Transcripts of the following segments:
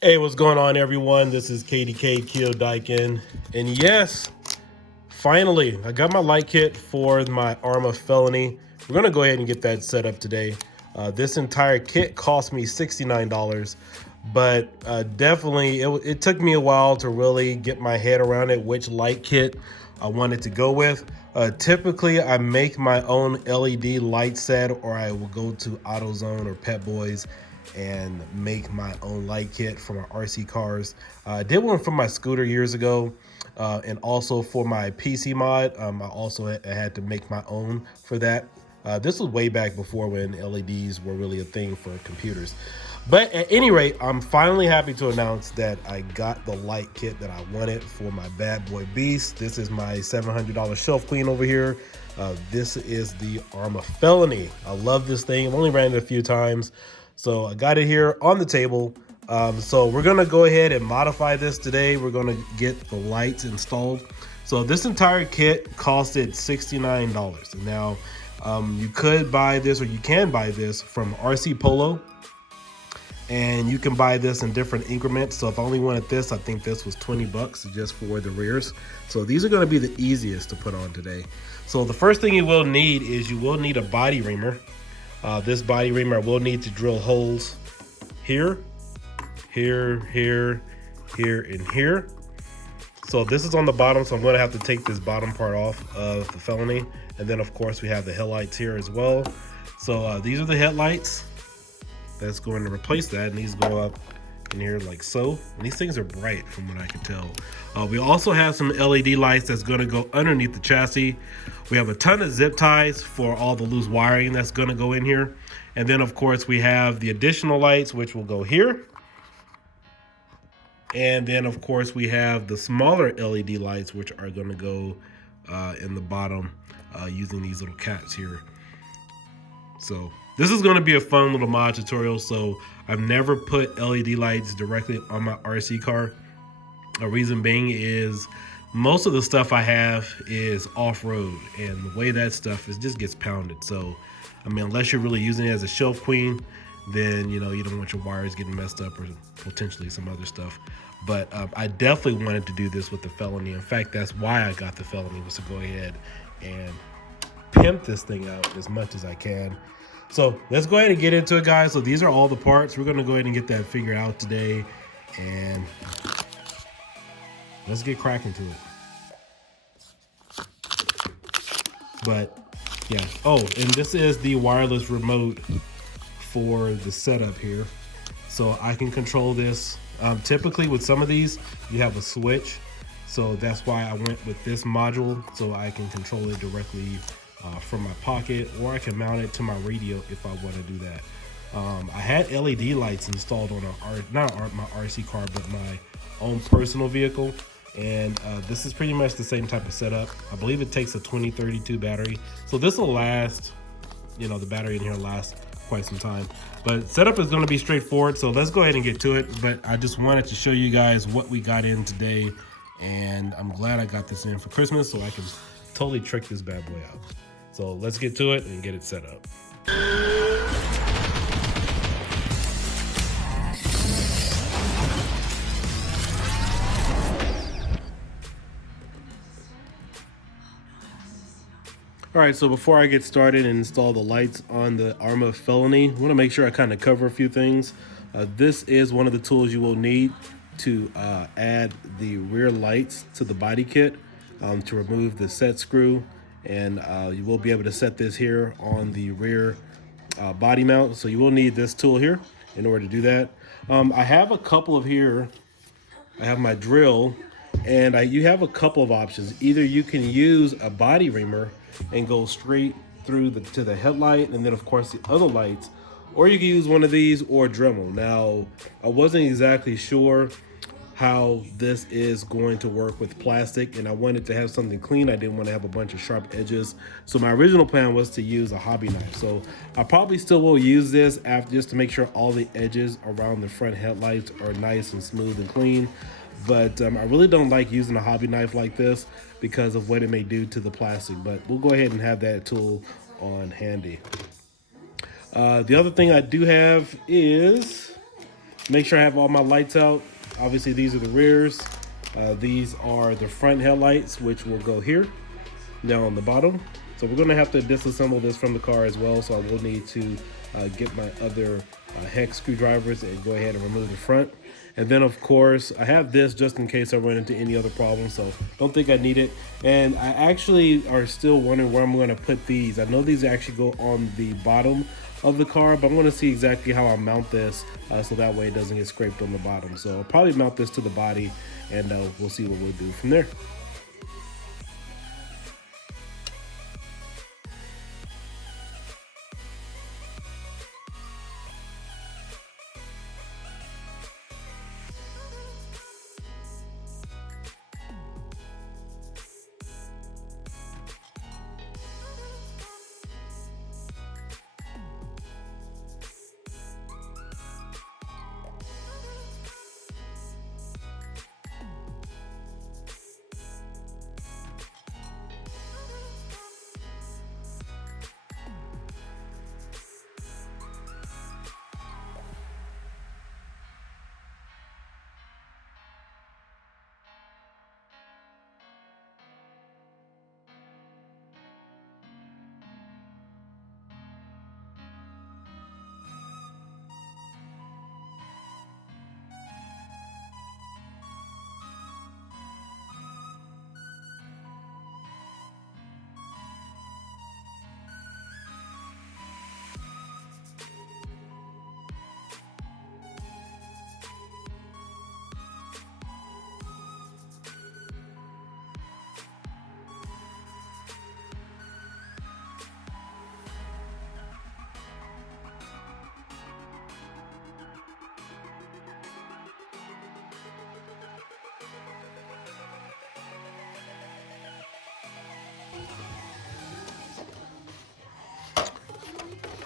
Hey, what's going on, everyone? This is KDK Kill Diekin, and yes, finally, I got my light kit for my Arrma Felony. We're gonna go ahead and get that set up today. This entire kit cost me $69, but definitely it took me a while to really get my head around it, which light kit I wanted to go with. Typically, I make my own LED light set, or I will go to AutoZone or Pep Boys and make my own light kit for my RC cars. I did one for my scooter years ago, and also for my PC mod. I also had to make my own for that. This was way back before when LEDs were really a thing for computers. But at any rate, I'm finally happy to announce that I got the light kit that I wanted for my bad boy beast. This is my $700 shelf queen over here. This is the Arrma Felony. I love this thing. I've only ran it a few times, so I got it here on the table. So we're gonna go ahead and modify this today. We're gonna get the lights installed. So this entire kit costed $69. Now, you could buy this, or you can buy this from RC Polo, and you can buy this in different increments. So if I only wanted this, I think this was 20 bucks just for the rears. So these are gonna be the easiest to put on today. So the first thing you will need is you will need a body reamer. This body reamer will need to drill holes here, here, here, here, and here. So this is on the bottom, so I'm gonna have to take this bottom part off of the Felony. And then of course we have the headlights here as well. So these are the headlights. That's going to replace that, and these go up in here like so. And these things are bright from what I can tell. We also have some LED lights that's going to go underneath the chassis. We have a ton of zip ties for all the loose wiring that's going to go in here. And then of course we have the additional lights, which will go here. And then of course we have the smaller LED lights, which are going to go in the bottom using these little caps here. So this is going to be a fun little mod tutorial. So I've never put LED lights directly on my RC car. A reason being is most of the stuff I have is off-road, and the way that stuff is just gets pounded. So I mean, unless you're really using it as a shelf queen, then you don't want your wires getting messed up, or potentially some other stuff. But I definitely wanted to do this with the Felony. In fact, that's why I got the Felony, was to go ahead and pimp this thing out as much as I can. So let's go ahead and get into it, guys. So these are all the parts. We're gonna go ahead and get that figured out today, and let's get cracking to it. But yeah, oh, and this is the wireless remote for the setup here. So I can control this. Typically with some of these, you have a switch. So that's why I went with this module, so I can control it directly from my pocket, or I can mount it to my radio if I want to do that. I had LED lights installed on not my RC car, but my own personal vehicle, and this is pretty much the same type of setup. I believe it takes a 2032 battery, so this will last, the battery in here lasts quite some time. But setup is going to be straightforward, so let's go ahead and get to it. But I just wanted to show you guys what we got in today, and I'm glad I got this in for Christmas, so I can totally trick this bad boy out. So let's get to it and get it set up. All right, so before I get started and install the lights on the Arrma Felony, I want to make sure I kind of cover a few things. This is one of the tools you will need to add the rear lights to the body kit, to remove the set screw. And you will be able to set this here on the rear body mount. So you will need this tool here in order to do that. I have a couple of here. I have my drill, and you have a couple of options. Either you can use a body reamer and go straight through to the headlight, and then of course the other lights, or you can use one of these or Dremel. Now, I wasn't exactly sure how this is going to work with plastic, and I wanted to have something clean. I didn't want to have a bunch of sharp edges. So my original plan was to use a hobby knife. So I probably still will use this after, just to make sure all the edges around the front headlights are nice and smooth and clean. But I really don't like using a hobby knife like this because of what it may do to the plastic. But we'll go ahead and have that tool on handy. The other thing I do have is Make sure I have all my lights out. Obviously, these are the rears. These are the front headlights, which will go here, down on the bottom. So we're gonna have to disassemble this from the car as well. So I will need to get my other hex screwdrivers and go ahead and remove the front. And then of course, I have this just in case I run into any other problems. So don't think I need it. And I actually are still wondering where I'm gonna put these. I know these actually go on the bottom of the car, but I'm gonna see exactly how I'll mount this so that way it doesn't get scraped on the bottom. So I'll probably mount this to the body and we'll see what we'll do from there.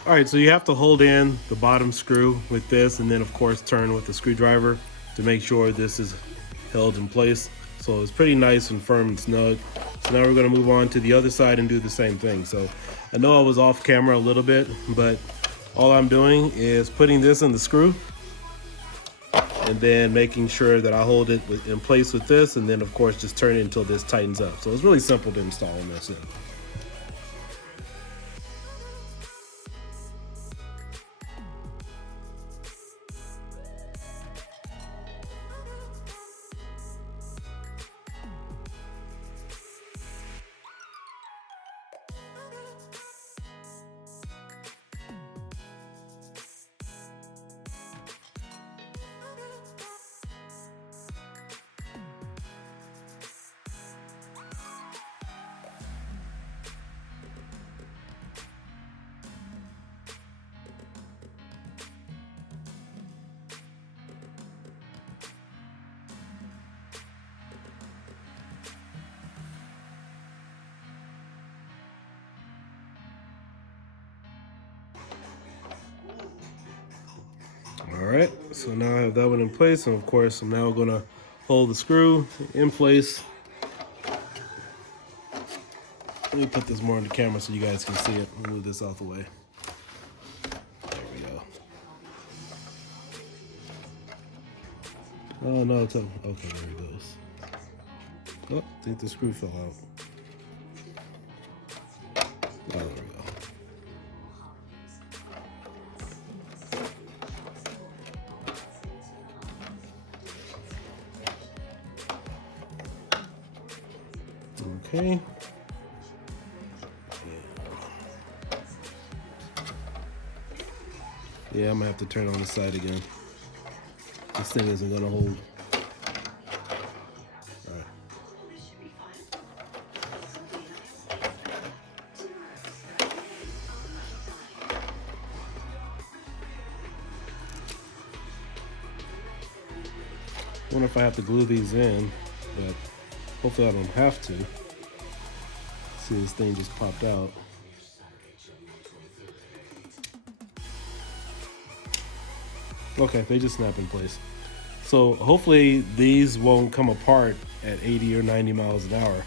All right, so you have to hold in the bottom screw with this and then of course turn with the screwdriver to make sure this is held in place. So it's pretty nice and firm and snug. So now we're gonna move on to the other side and do the same thing. So I know I was off camera a little bit, but all I'm doing is putting this in the screw and then making sure that I hold it in place with this, and then of course just turn it until this tightens up. So it's really simple to install and that's it. All right, so now I have that one in place, and of course I'm now gonna hold the screw in place. Let me put this more on the camera so you guys can see it. Move this out the way. There we go. Oh no, it's okay, there it goes. Oh, I think the screw fell out. Oh, there we go. Okay. Yeah, I'm gonna have to turn it on the side again. This thing isn't gonna hold. All right. I wonder if I have to glue these in, but hopefully I don't have to. See, this thing just popped out. Okay, they just snap in place. So hopefully these won't come apart at 80 or 90 miles an hour.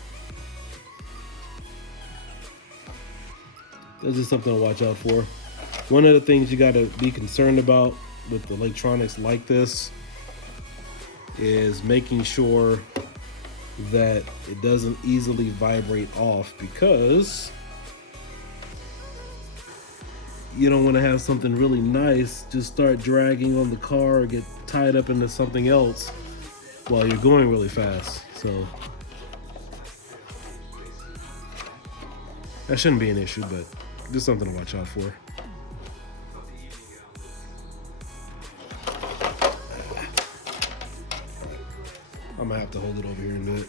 That's just something to watch out for. One of the things you gotta be concerned about with electronics like this is making sure that it doesn't easily vibrate off, because you don't want to have something really nice just start dragging on the car or get tied up into something else while you're going really fast. So that shouldn't be an issue, but just something to watch out for. I'm gonna have to hold it over here in a bit.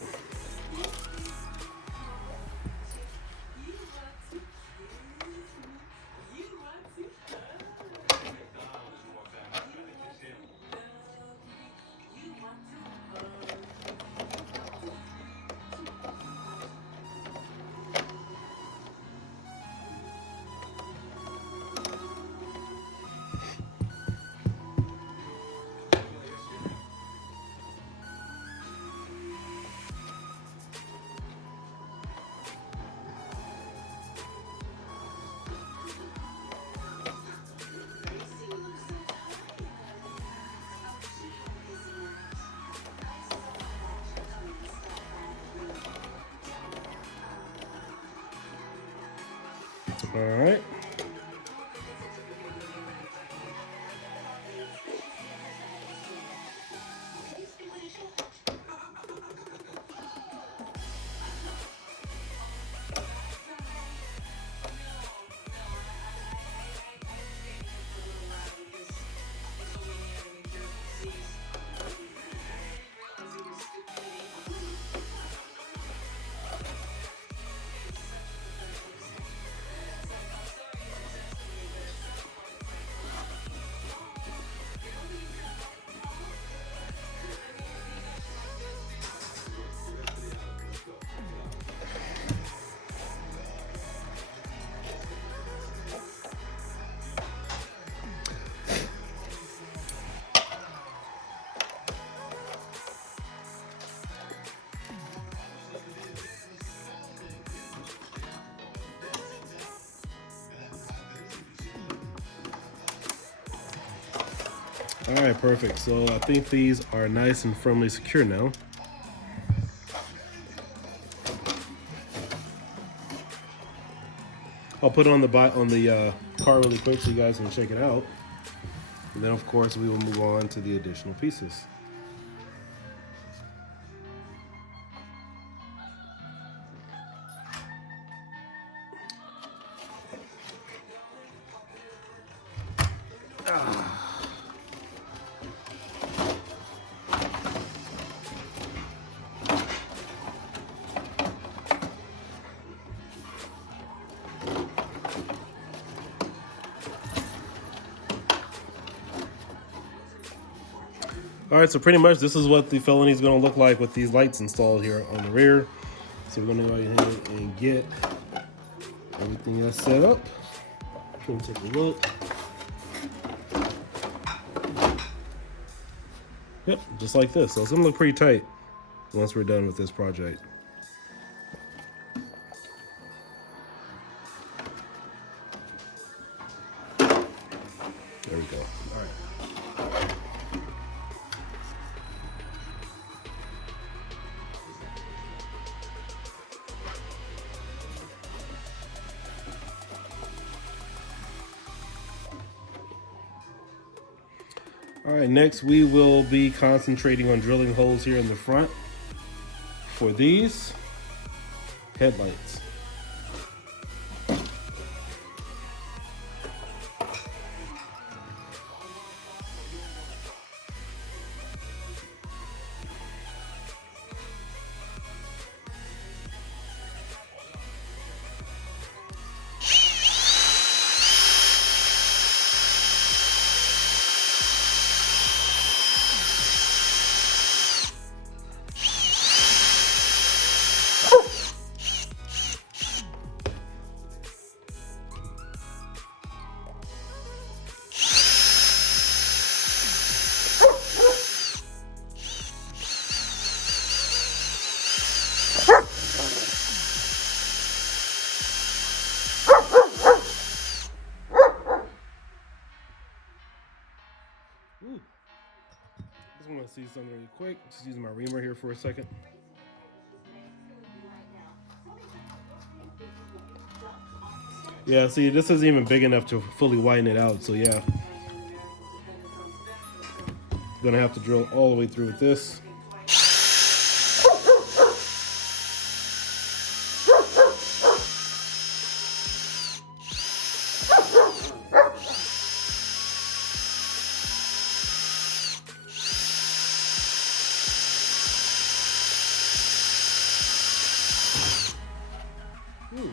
All right. All right, perfect. So I think these are nice and firmly secure now. I'll put it on the car really quick so you guys can check it out. And then of course we will move on to the additional pieces. All right, so pretty much this is what the Felony is going to look like with these lights installed here on the rear. So we're going to go ahead and get everything else set up. Come take a look. Yep, just like this. So it's going to look pretty tight once we're done with this project. There we go. All right. All right, next we will be concentrating on drilling holes here in the front for these headlights. just want to see something really quick. Just using my reamer here for a second. Yeah, see, this isn't even big enough to fully widen it out, so yeah. Gonna have to drill all the way through with this. Ooh, wow.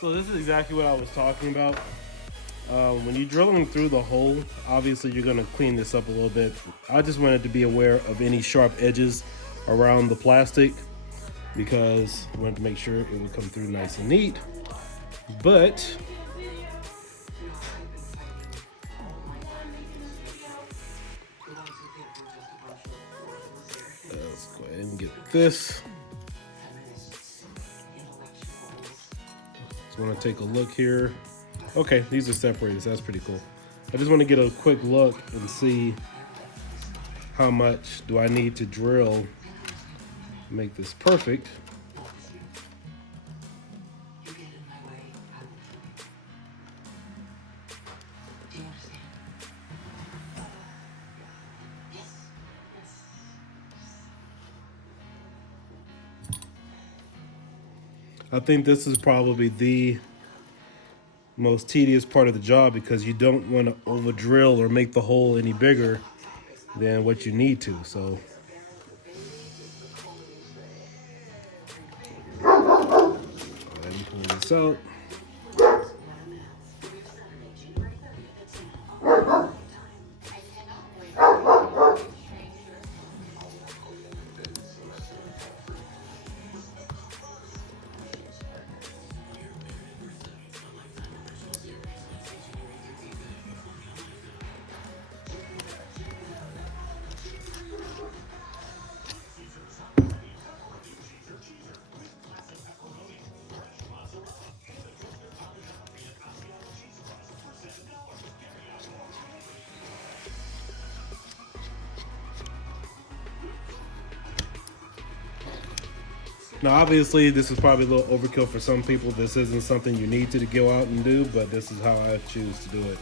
So this is exactly what I was talking about. When you're drilling through the hole, obviously you're going to clean this up a little bit. I just wanted to be aware of any sharp edges around the plastic because I wanted to make sure it would come through nice and neat. But let's go ahead and get this. Just want to take a look here. Okay, these are separated, so that's pretty cool. I just want to get a quick look and see how much do I need to drill to make this perfect. I think this is probably the most tedious part of the job because you don't want to over drill or make the hole any bigger than what you need to. So go ahead and pull this out. Now, obviously, this is probably a little overkill for some people. This isn't something you need to go out and do, but this is how I choose to do it.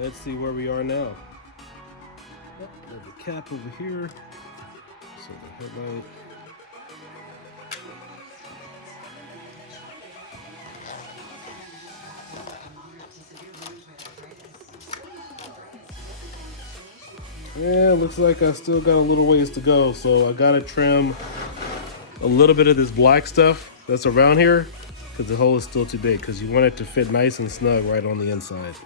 Let's see where we are now. Oh, there's a cap over here. So the headlight. Yeah, looks like I still got a little ways to go. So I gotta trim a little bit of this black stuff that's around here because the hole is still too big, because you want it to fit nice and snug right on the inside.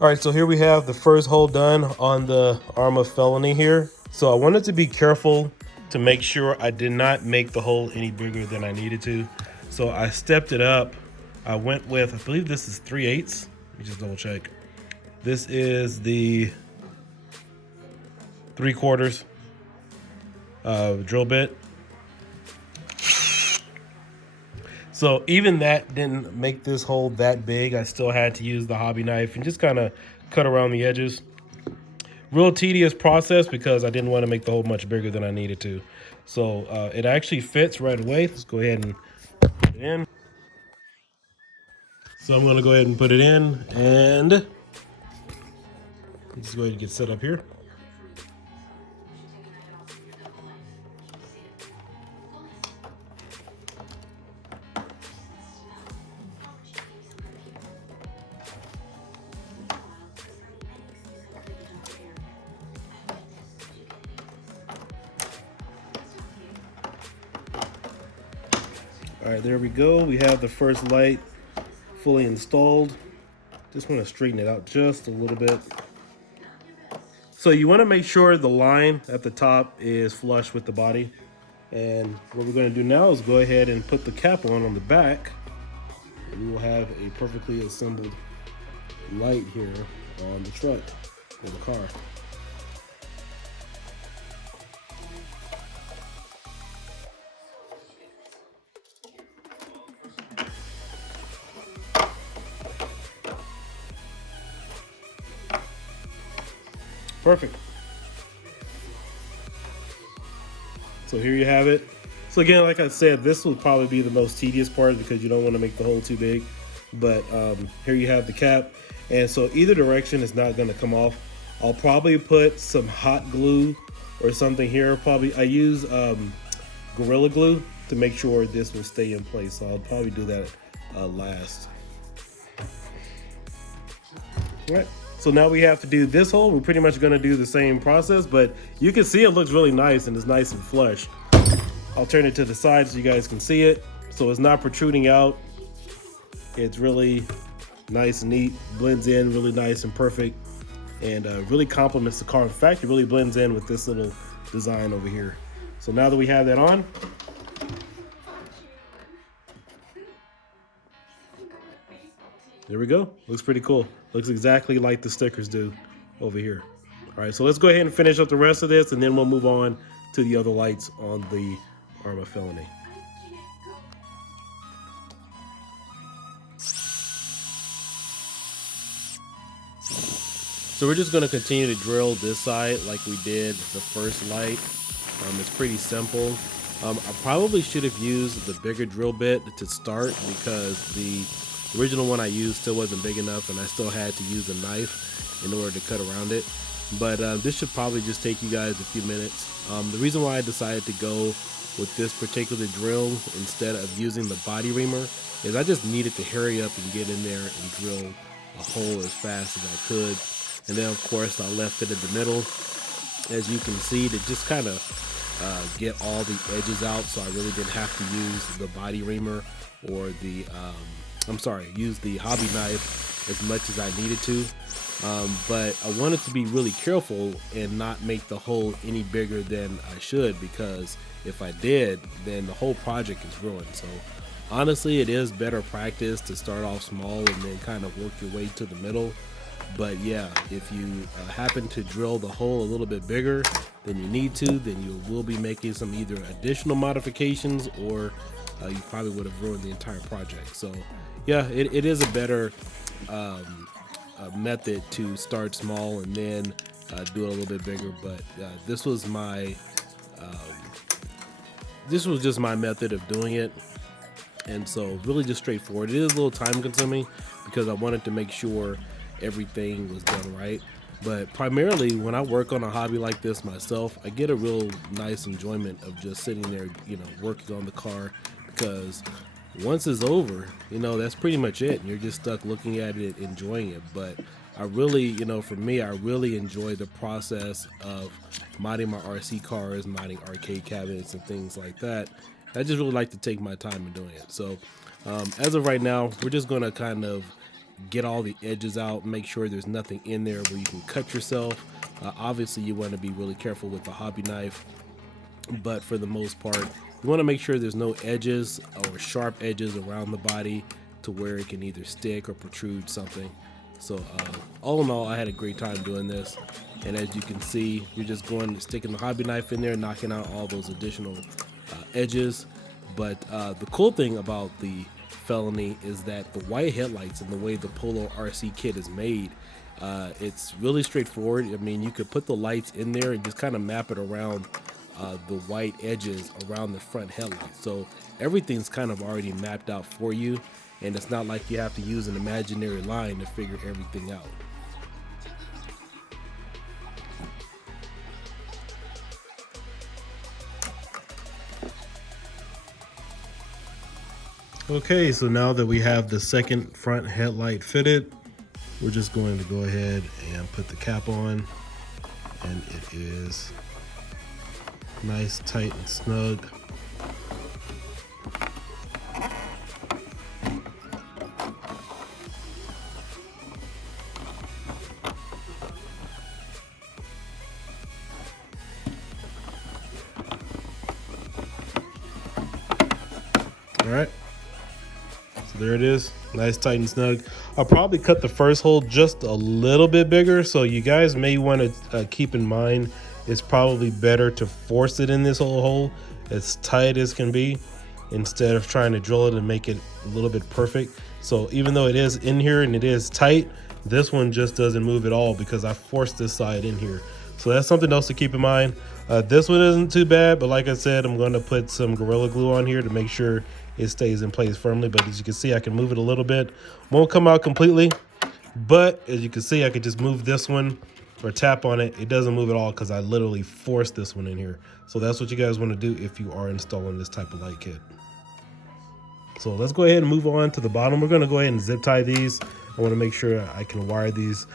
All right, so here we have the first hole done on the Arrma Felony here. So I wanted to be careful to make sure I did not make the hole any bigger than I needed to. So I stepped it up. I went with, I believe this is 3/8. Let me just double check. This is the 3/4 drill bit. So even that didn't make this hole that big. I still had to use the hobby knife and just kind of cut around the edges. Real tedious process because I didn't want to make the hole much bigger than I needed to. So it actually fits right away. Let's go ahead and put it in. So I'm gonna go ahead and put it in and just go ahead and get set up here. All right, there we go. We have the first light fully installed. Just want to straighten it out just a little bit. So you want to make sure the line at the top is flush with the body. And what we're going to do now is go ahead and put the cap on the back. And we will have a perfectly assembled light here on the truck of the car. Perfect. So here you have it. So again, like I said, this will probably be the most tedious part because you don't want to make the hole too big. But here you have the cap. And so either direction is not going to come off. I'll probably put some hot glue or something here. Probably I use Gorilla Glue to make sure this will stay in place. So I'll probably do that last. All right. So now we have to do this hole. We're pretty much gonna do the same process, but you can see it looks really nice and it's nice and flush. I'll turn it to the side so you guys can see it. So it's not protruding out. It's really nice and neat, blends in really nice and perfect, and really complements the car. In fact, it really blends in with this little design over here. So now that we have that on, there we go. Looks pretty cool. Looks exactly like the stickers do over here. All right, so let's go ahead and finish up the rest of this, and then we'll move on to the other lights on the Arrma Felony. So we're just gonna continue to drill this side like we did the first light. It's pretty simple. I probably should have used the bigger drill bit to start because the original one I used still wasn't big enough and I still had to use a knife in order to cut around it. But this should probably just take you guys a few minutes. The reason why I decided to go with this particular drill instead of using the body reamer is I just needed to hurry up and get in there and drill a hole as fast as I could. And then of course I left it in the middle, as you can see, to just kind of get all the edges out, so I really didn't have to use the body reamer or the use the hobby knife as much as I needed to. But I wanted to be really careful and not make the hole any bigger than I should, because if I did, then the whole project is ruined. So honestly, it is better practice to start off small and then kind of work your way to the middle. But yeah, if you happen to drill the hole a little bit bigger than you need to, then you will be making some either additional modifications, or you probably would have ruined the entire project. So yeah, it is a better method to start small and then do it a little bit bigger. But this was just my method of doing it, and so really just straightforward. It is a little time consuming because I wanted to make sure everything was done right. But primarily when I work on a hobby like this myself, I get a real nice enjoyment of just sitting there, working on the car, because once it's over, that's pretty much it. And you're just stuck looking at it, enjoying it. But I really, for me, I really enjoy the process of modding my RC cars, modding arcade cabinets and things like that. I just really like to take my time in doing it. So as of right now, we're just going to kind of get all the edges out, make sure there's nothing in there where you can cut yourself. Obviously you want to be really careful with the hobby knife, but for the most part you want to make sure there's no edges or sharp edges around the body to where it can either stick or protrude something. So all in all, I had a great time doing this, and as you can see, you're just sticking the hobby knife in there, knocking out all those additional edges. But the cool thing about the Felony is that the white headlights and the way the Polo RC kit is made, it's really straightforward. I mean, you could put the lights in there and just kind of map it around the white edges around the front headlights. So everything's kind of already mapped out for you, and it's not like you have to use an imaginary line to figure everything out. Okay, so now that we have the second front headlight fitted, we're just going to go ahead and put the cap on, and it is nice, tight, and snug. All right, so there it is, nice, tight, and snug. I'll probably cut the first hole just a little bit bigger, so you guys may want to keep in mind it's probably better to force it in this whole hole as tight as can be, instead of trying to drill it and make it a little bit perfect. So even though it is in here and it is tight, this one just doesn't move at all because I forced this side in here. So that's something else to keep in mind. This one isn't too bad, but like I said, I'm going to put some Gorilla Glue on here to make sure it stays in place firmly. But as you can see, I can move it a little bit. Won't come out completely, but as you can see, I could just move this one or tap on it. It doesn't move at all because I literally forced this one in here. So that's what you guys want to do if you are installing this type of light kit. So let's go ahead and move on to the bottom. We're going to go ahead and zip tie these. I want to make sure I can wire these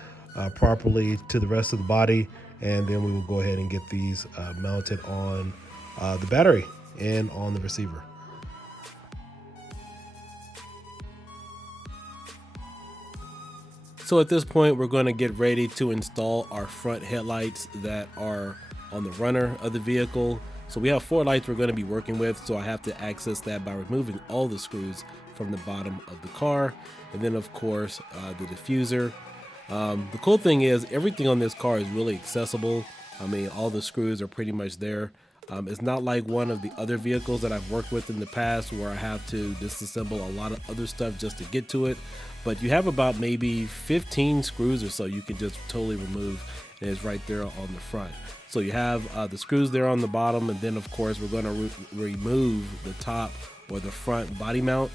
properly to the rest of the body, and then we will go ahead and get these mounted on the battery and on the receiver. So at this point, we're going to get ready to install our front headlights that are on the runner of the vehicle. So we have 4 lights we're going to be working with, so I have to access that by removing all the screws from the bottom of the car, and then of course the diffuser. The cool thing is everything on this car is really accessible. I mean, all the screws are pretty much there. It's not like one of the other vehicles that I've worked with in the past where I have to disassemble a lot of other stuff just to get to it. But you have about maybe 15 screws or so you can just totally remove, and it's right there on the front. So you have the screws there on the bottom, and then of course we're going to remove the top or the front body mount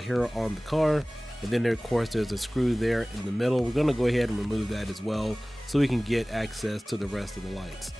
here on the car. And then there, of course, there's a screw there in the middle. We're going to go ahead and remove that as well so we can get access to the rest of the lights.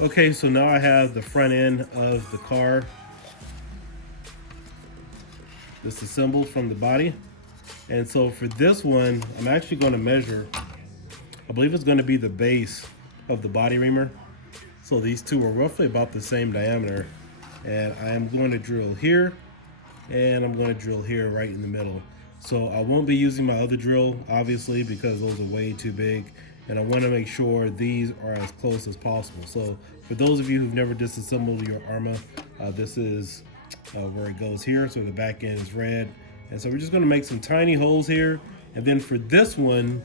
Okay, so now I have the front end of the car disassembled from the body. And so for this one, I'm actually going to measure, I believe it's going to be the base of the body reamer. So these two are roughly about the same diameter. And I am going to drill here, and I'm going to drill here right in the middle. So I won't be using my other drill, obviously, because those are way too big. And I want to make sure these are as close as possible. So for those of you who've never disassembled your Arrma, this is where it goes here. So the back end is red. And so we're just going to make some tiny holes here. And then for this one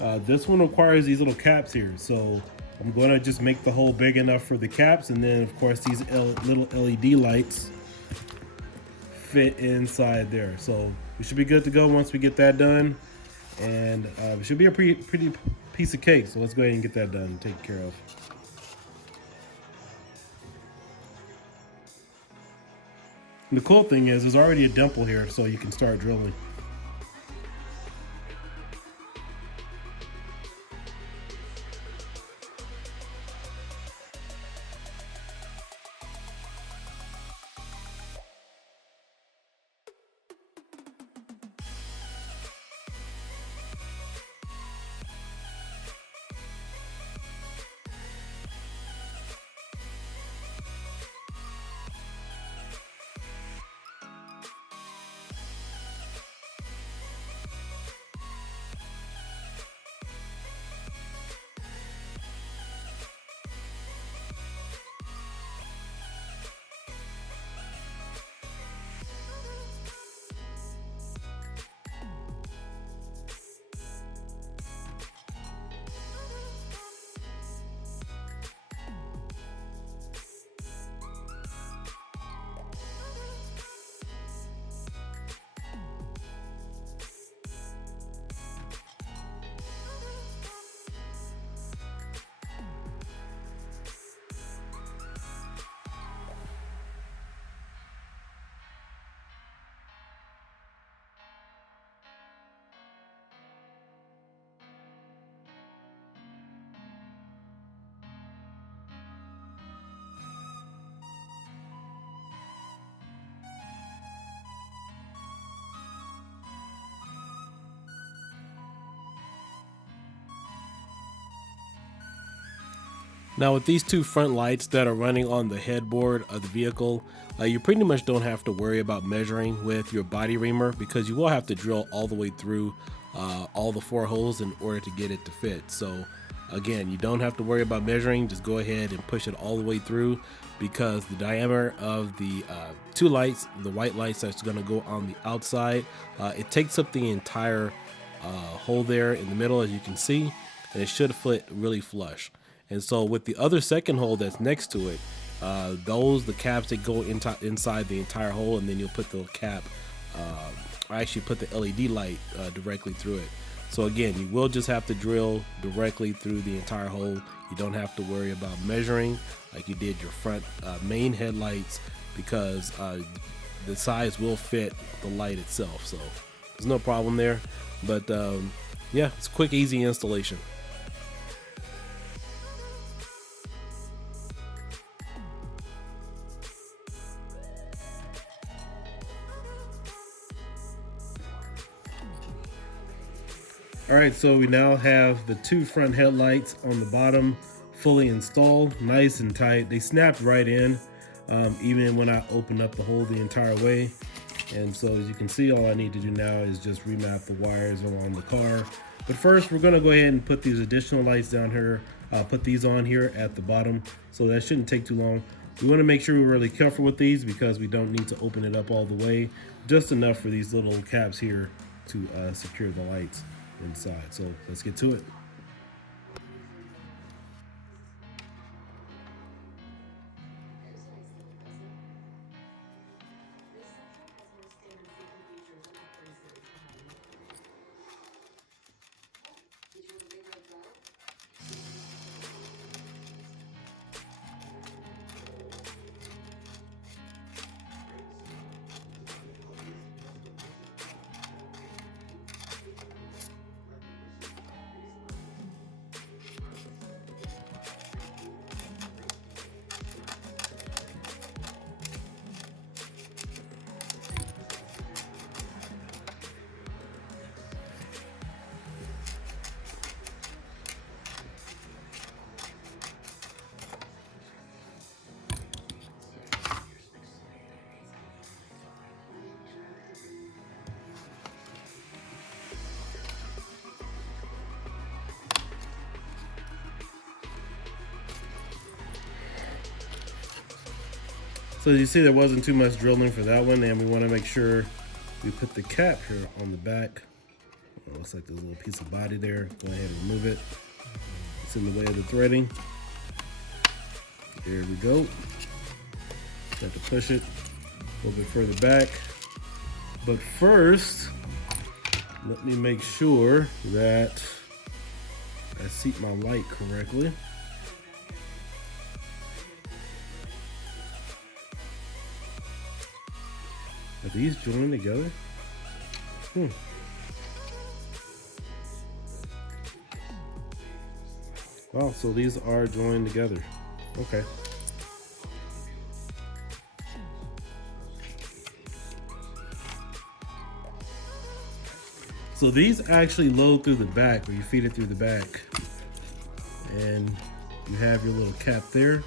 requires these little caps here. So I'm going to just make the hole big enough for the caps. And then of course these little LED lights fit inside there. So we should be good to go once we get that done. And it should be a pretty piece of cake. So let's go ahead and get that done and taken care of. And the cool thing is there's already a dimple here, so you can start drilling. Now with these two front lights that are running on the headboard of the vehicle, you pretty much don't have to worry about measuring with your body reamer, because you will have to drill all the way through all the 4 holes in order to get it to fit. So again, you don't have to worry about measuring, just go ahead and push it all the way through, because the diameter of the 2 lights, the white lights that's going to go on the outside, it takes up the entire hole there in the middle, as you can see, and it should fit really flush. And so with the other second hole that's next to it, the caps that go inside the entire hole, and then you'll put the cap, or actually put the LED light directly through it. So again, you will just have to drill directly through the entire hole. You don't have to worry about measuring like you did your front main headlights, because the size will fit the light itself. So there's no problem there. But yeah, it's a quick, easy installation. All right, so we now have the 2 front headlights on the bottom fully installed, nice and tight. They snapped right in, even when I opened up the hole the entire way. And so as you can see, all I need to do now is just remap the wires along the car. But first, we're gonna go ahead and put these additional lights down here. I'll put these on here at the bottom, so that shouldn't take too long. We wanna make sure we're really careful with these, because we don't need to open it up all the way, just enough for these little caps here to secure the lights inside. So let's get to it. So you see, there wasn't too much drilling for that one, and we want to make sure we put the cap here on the back. Oh, looks like there's a little piece of body there. Go ahead and remove it. It's in the way of the threading. There we go. Have to push it a little bit further back. But first, let me make sure that I seat my light correctly. Are these joined together? Wow, so these are joined together. Okay. So these actually load through the back, or you feed it through the back. And you have your little cap there.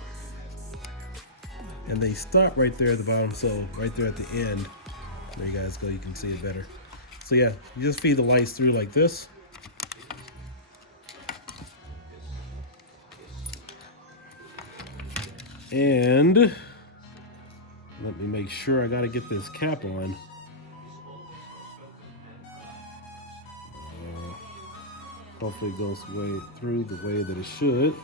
And they stop right there at the bottom, so right there at the end. There you guys go, you can see it better. So yeah, you just feed the lights through like this. And let me make sure I gotta get this cap on. Hopefully it goes through the way that it should.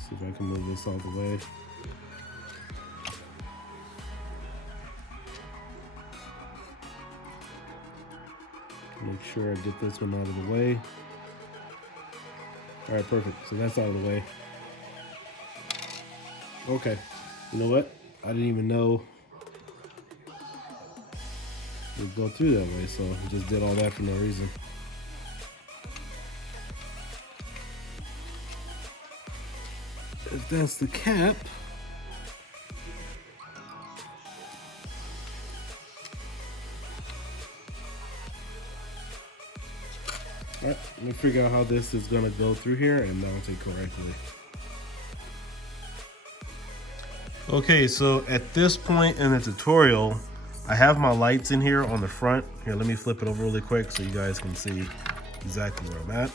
See if I can move this out of the way. Make sure I get this one out of the way. All right, perfect. So that's out of the way. Okay, you know what? I didn't even know it would go through that way, so I just did all that for no reason. If that's the cap, Let me figure out how this is gonna go through here and mount it correctly. Okay, so at this point in the tutorial, I have my lights in here on the front. Here, let me flip it over really quick so you guys can see exactly where I'm at.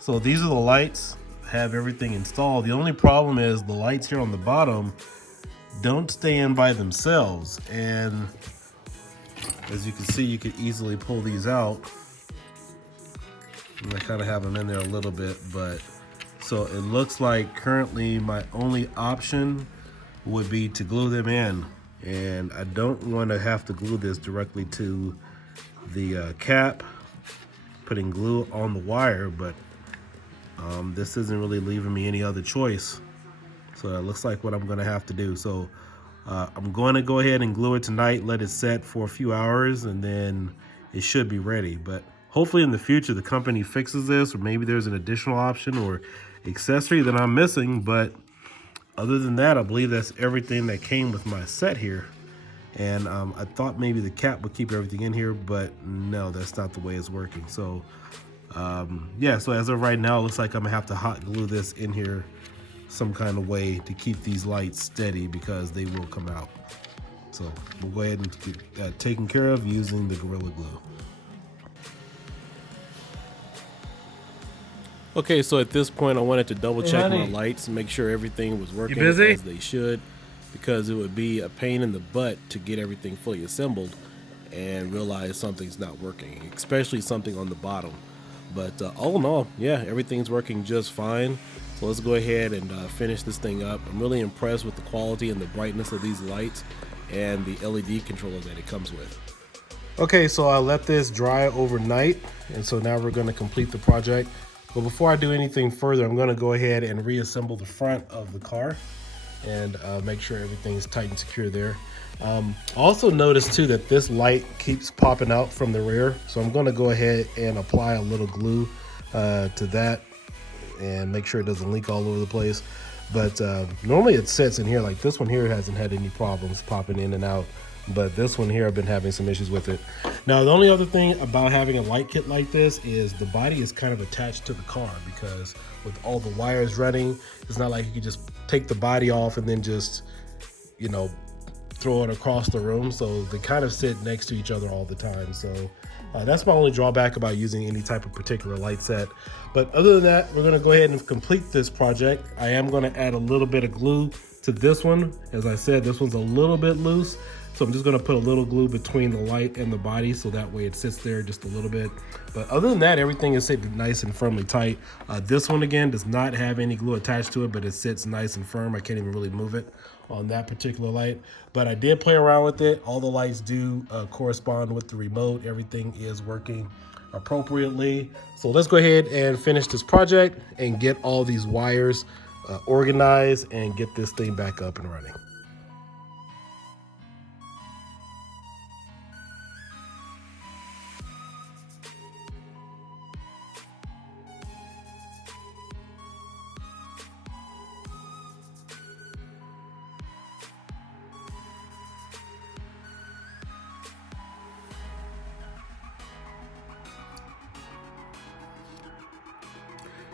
So these are the lights, I have everything installed. The only problem is the lights here on the bottom don't stay in by themselves. And as you can see, you could easily pull these out. And I kind of have them in there a little bit, but so it looks like currently my only option would be to glue them in. And I don't want to have to glue this directly to the cap, putting glue on the wire, but this isn't really leaving me any other choice. So it looks like what I'm gonna have to do. So I'm going to go ahead and glue it tonight, let it set for a few hours, and then it should be ready. But hopefully in the future the company fixes this, or maybe there's an additional option or accessory that I'm missing. But other than that, I believe that's everything that came with my set here. And I thought maybe the cap would keep everything in here, but no, that's not the way it's working. So yeah, so as of right now, it looks like I'm gonna have to hot glue this in here some kind of way to keep these lights steady, because they will come out. So we'll go ahead and get that taken care of using the Gorilla Glue. Okay, so at this point I wanted to double check my lights and make sure everything was working as they should, because it would be a pain in the butt to get everything fully assembled and realize something's not working, especially something on the bottom. But all in all, yeah, everything's working just fine. So let's go ahead and finish this thing up. I'm really impressed with the quality and the brightness of these lights and the LED controller that it comes with. Okay, so I let this dry overnight, and so now we're gonna complete the project. But before I do anything further, I'm gonna go ahead and reassemble the front of the car and make sure everything's tight and secure there. Also notice too that this light keeps popping out from the rear. So I'm gonna go ahead and apply a little glue to that and make sure it doesn't leak all over the place. But normally it sits in here. Like this one here hasn't had any problems popping in and out, but this one here I've been having some issues with it. Now the only other thing about having a light kit like this is the body is kind of attached to the car, because with all the wires running, it's not like you can just take the body off and then just, you know, throw it across the room. So they kind of sit next to each other all the time. So that's my only drawback about using any type of particular light set. But other than that, we're gonna go ahead and complete this project. I am gonna add a little bit of glue to this one. As I said, this one's a little bit loose. So I'm just gonna put a little glue between the light and the body, so that way it sits there just a little bit. But other than that, everything is sitting nice and firmly tight. This one again does not have any glue attached to it, but it sits nice and firm. I can't even really move it on that particular light. But I did play around with it. All the lights do correspond with the remote. Everything is working appropriately. So let's go ahead and finish this project and get all these wires organized and get this thing back up and running.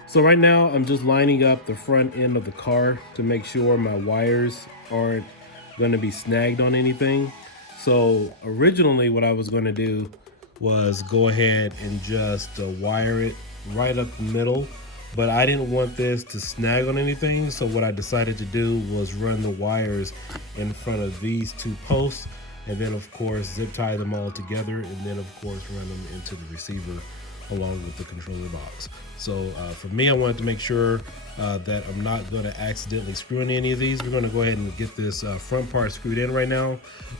So right now I'm just lining up the front end of the car to make sure my wires aren't going to be snagged on anything. So originally what I was going to do was go ahead and just wire it right up the middle, but I didn't want this to snag on anything. So what I decided to do was run the wires in front of these two posts, and then of course zip tie them all together, and then of course run them into the receiver along with the controller box. So for me, I wanted to make sure that I'm not going to accidentally screw in any of these. We're going to go ahead and get this front part screwed in right now,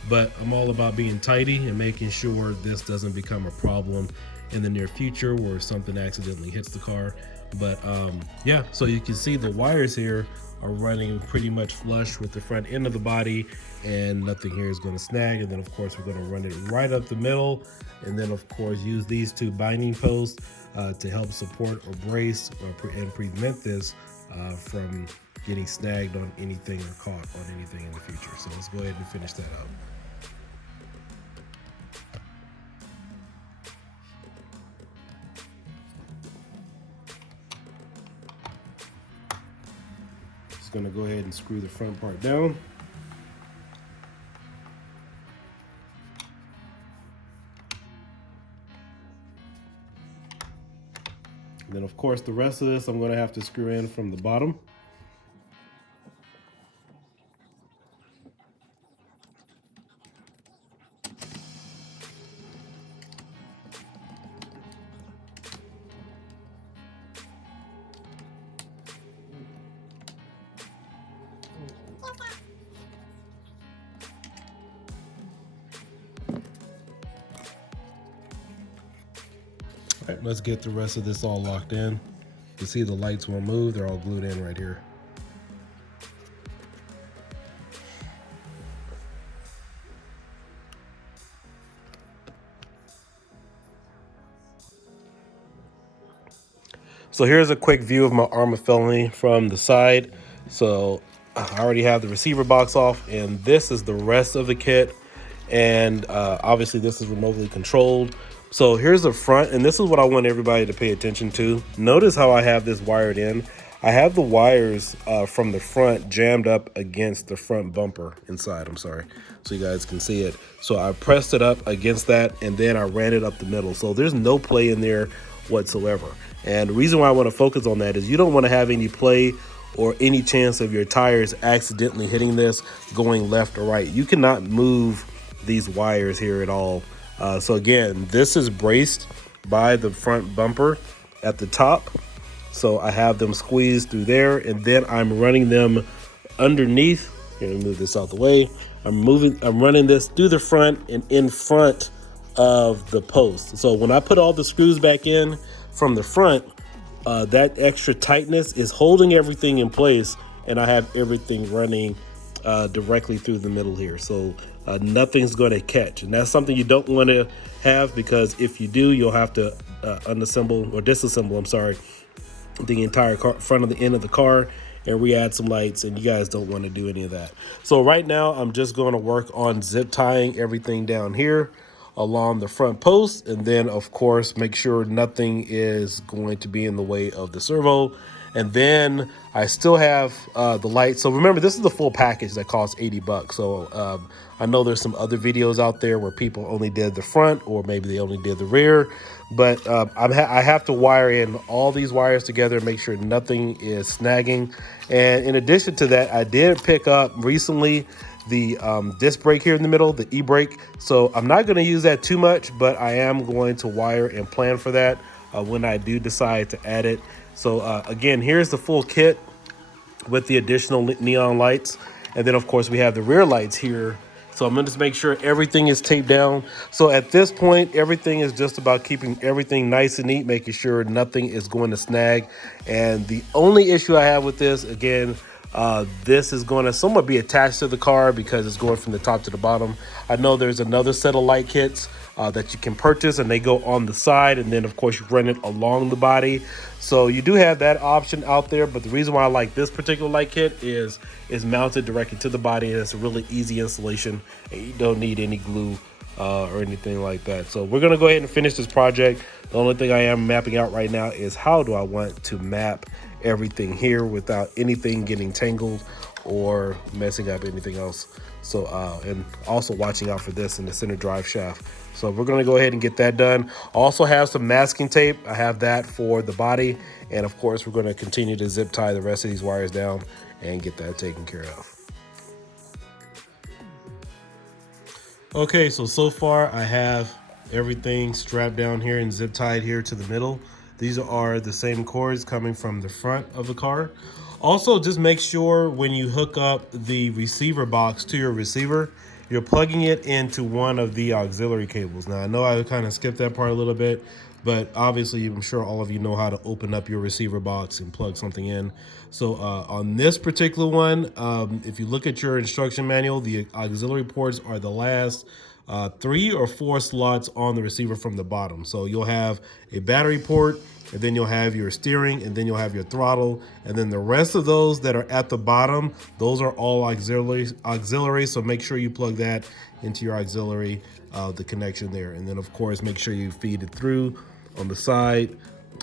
but I'm all about being tidy and making sure this doesn't become a problem in the near future where something accidentally hits the car. But yeah, so you can see the wires here are running pretty much flush with the front end of the body, and nothing here is going to snag. And then of course we're going to run it right up the middle, and then of course use these two binding posts to help support or brace and prevent this from getting snagged on anything or caught on anything in the future. So let's go ahead and finish that up. gonna go ahead and screw the front part down. And then of course the rest of this I'm gonna have to screw in from the bottom. All right, let's get the rest of this all locked in. You see the lights won't move, they're all glued in right here. So here's a quick view of my Arrma Felony from the side. So I already have the receiver box off, and this is the rest of the kit. And obviously this is remotely controlled. So here's the front, and this is what I want everybody to pay attention to. Notice how I have this wired in. I have the wires from the front jammed up against the front bumper inside, I'm sorry, so you guys can see it. So I pressed it up against that, and then I ran it up the middle. So there's no play in there whatsoever. And the reason why I want to focus on that is you don't want to have any play or any chance of your tires accidentally hitting this going left or right. You cannot move these wires here at all. So again, this is braced by the front bumper at the top. So I have them squeezed through there, and then I'm running them underneath. Here, let me move this out the way. I'm running this through the front and in front of the post. So when I put all the screws back in from the front, that extra tightness is holding everything in place, and I have everything running directly through the middle here. So nothing's going to catch, and that's something you don't want to have, because if you do, you'll have to unassemble or disassemble, I'm sorry, the entire front of the end of the car and re-add some lights, and you guys don't want to do any of that. So right now I'm just going to work on zip tying everything down here along the front post, and then of course make sure nothing is going to be in the way of the servo. And then I still have the lights. So remember, this is the full package that costs 80 bucks. So I know there's some other videos out there where people only did the front, or maybe they only did the rear. But I have to wire in all these wires together, make sure nothing is snagging. And in addition to that, I did pick up recently the disc brake here in the middle, the e-brake. So I'm not going to use that too much, but I am going to wire and plan for that when I do decide to add it. So again, here's the full kit with the additional neon lights. And then of course we have the rear lights here. So I'm gonna just make sure everything is taped down. So at this point, everything is just about keeping everything nice and neat, making sure nothing is going to snag. And the only issue I have with this, again, this is going to somewhat be attached to the car because it's going from the top to the bottom. I know there's another set of light kits that you can purchase, and they go on the side, and then of course you run it along the body. So you do have that option out there, but the reason why I like this particular light kit is mounted directly to the body, and it's a really easy installation, and you don't need any glue or anything like that. So we're gonna go ahead and finish this project. The only thing I am mapping out right now is how do I want to map everything here without anything getting tangled or messing up anything else. So and also watching out for this in the center drive shaft. So we're going to go ahead and get that done. Also have some masking tape. I have that for the body, and of course we're going to continue to zip tie the rest of these wires down and get that taken care of. Okay, so far I have everything strapped down here and zip tied here to the middle. These are the same cords coming from the front of the car. Also, just make sure when you hook up the receiver box to your receiver, you're plugging it into one of the auxiliary cables. Now, I know I kind of skipped that part a little bit, but obviously I'm sure all of you know how to open up your receiver box and plug something in. So on this particular one, if you look at your instruction manual, the auxiliary ports are the last 3 or 4 slots on the receiver from the bottom. So you'll have a battery port, and then you'll have your steering, and then you'll have your throttle, and then the rest of those that are at the bottom, those are all auxiliary. So make sure you plug that into your auxiliary, the connection there. And then of course, make sure you feed it through on the side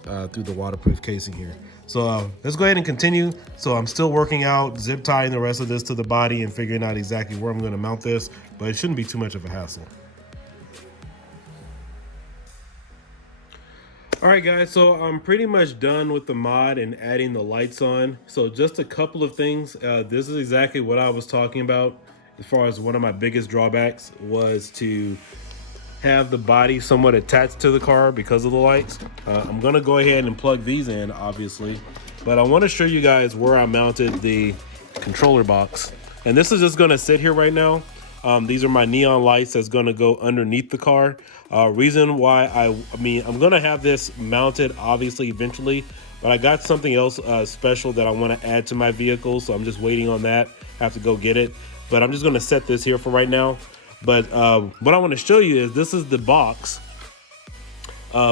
through the waterproof casing here. So let's go ahead and continue. So I'm still working out zip tying the rest of this to the body and figuring out exactly where I'm going to mount this, but it shouldn't be too much of a hassle. All right, guys, so I'm pretty much done with the mod and adding the lights on. So just a couple of things. This is exactly what I was talking about as far as one of my biggest drawbacks was to have the body somewhat attached to the car because of the lights. I'm gonna go ahead and plug these in, obviously, but I wanna show you guys where I mounted the controller box. And this is just gonna sit here right now. These are my neon lights that's gonna go underneath the car. Reason why I mean, I'm gonna have this mounted obviously eventually, but I got something else special that I wanna add to my vehicle. So I'm just waiting on that. I have to go get it, but I'm just gonna set this here for right now. But what I wanna show you is this is the box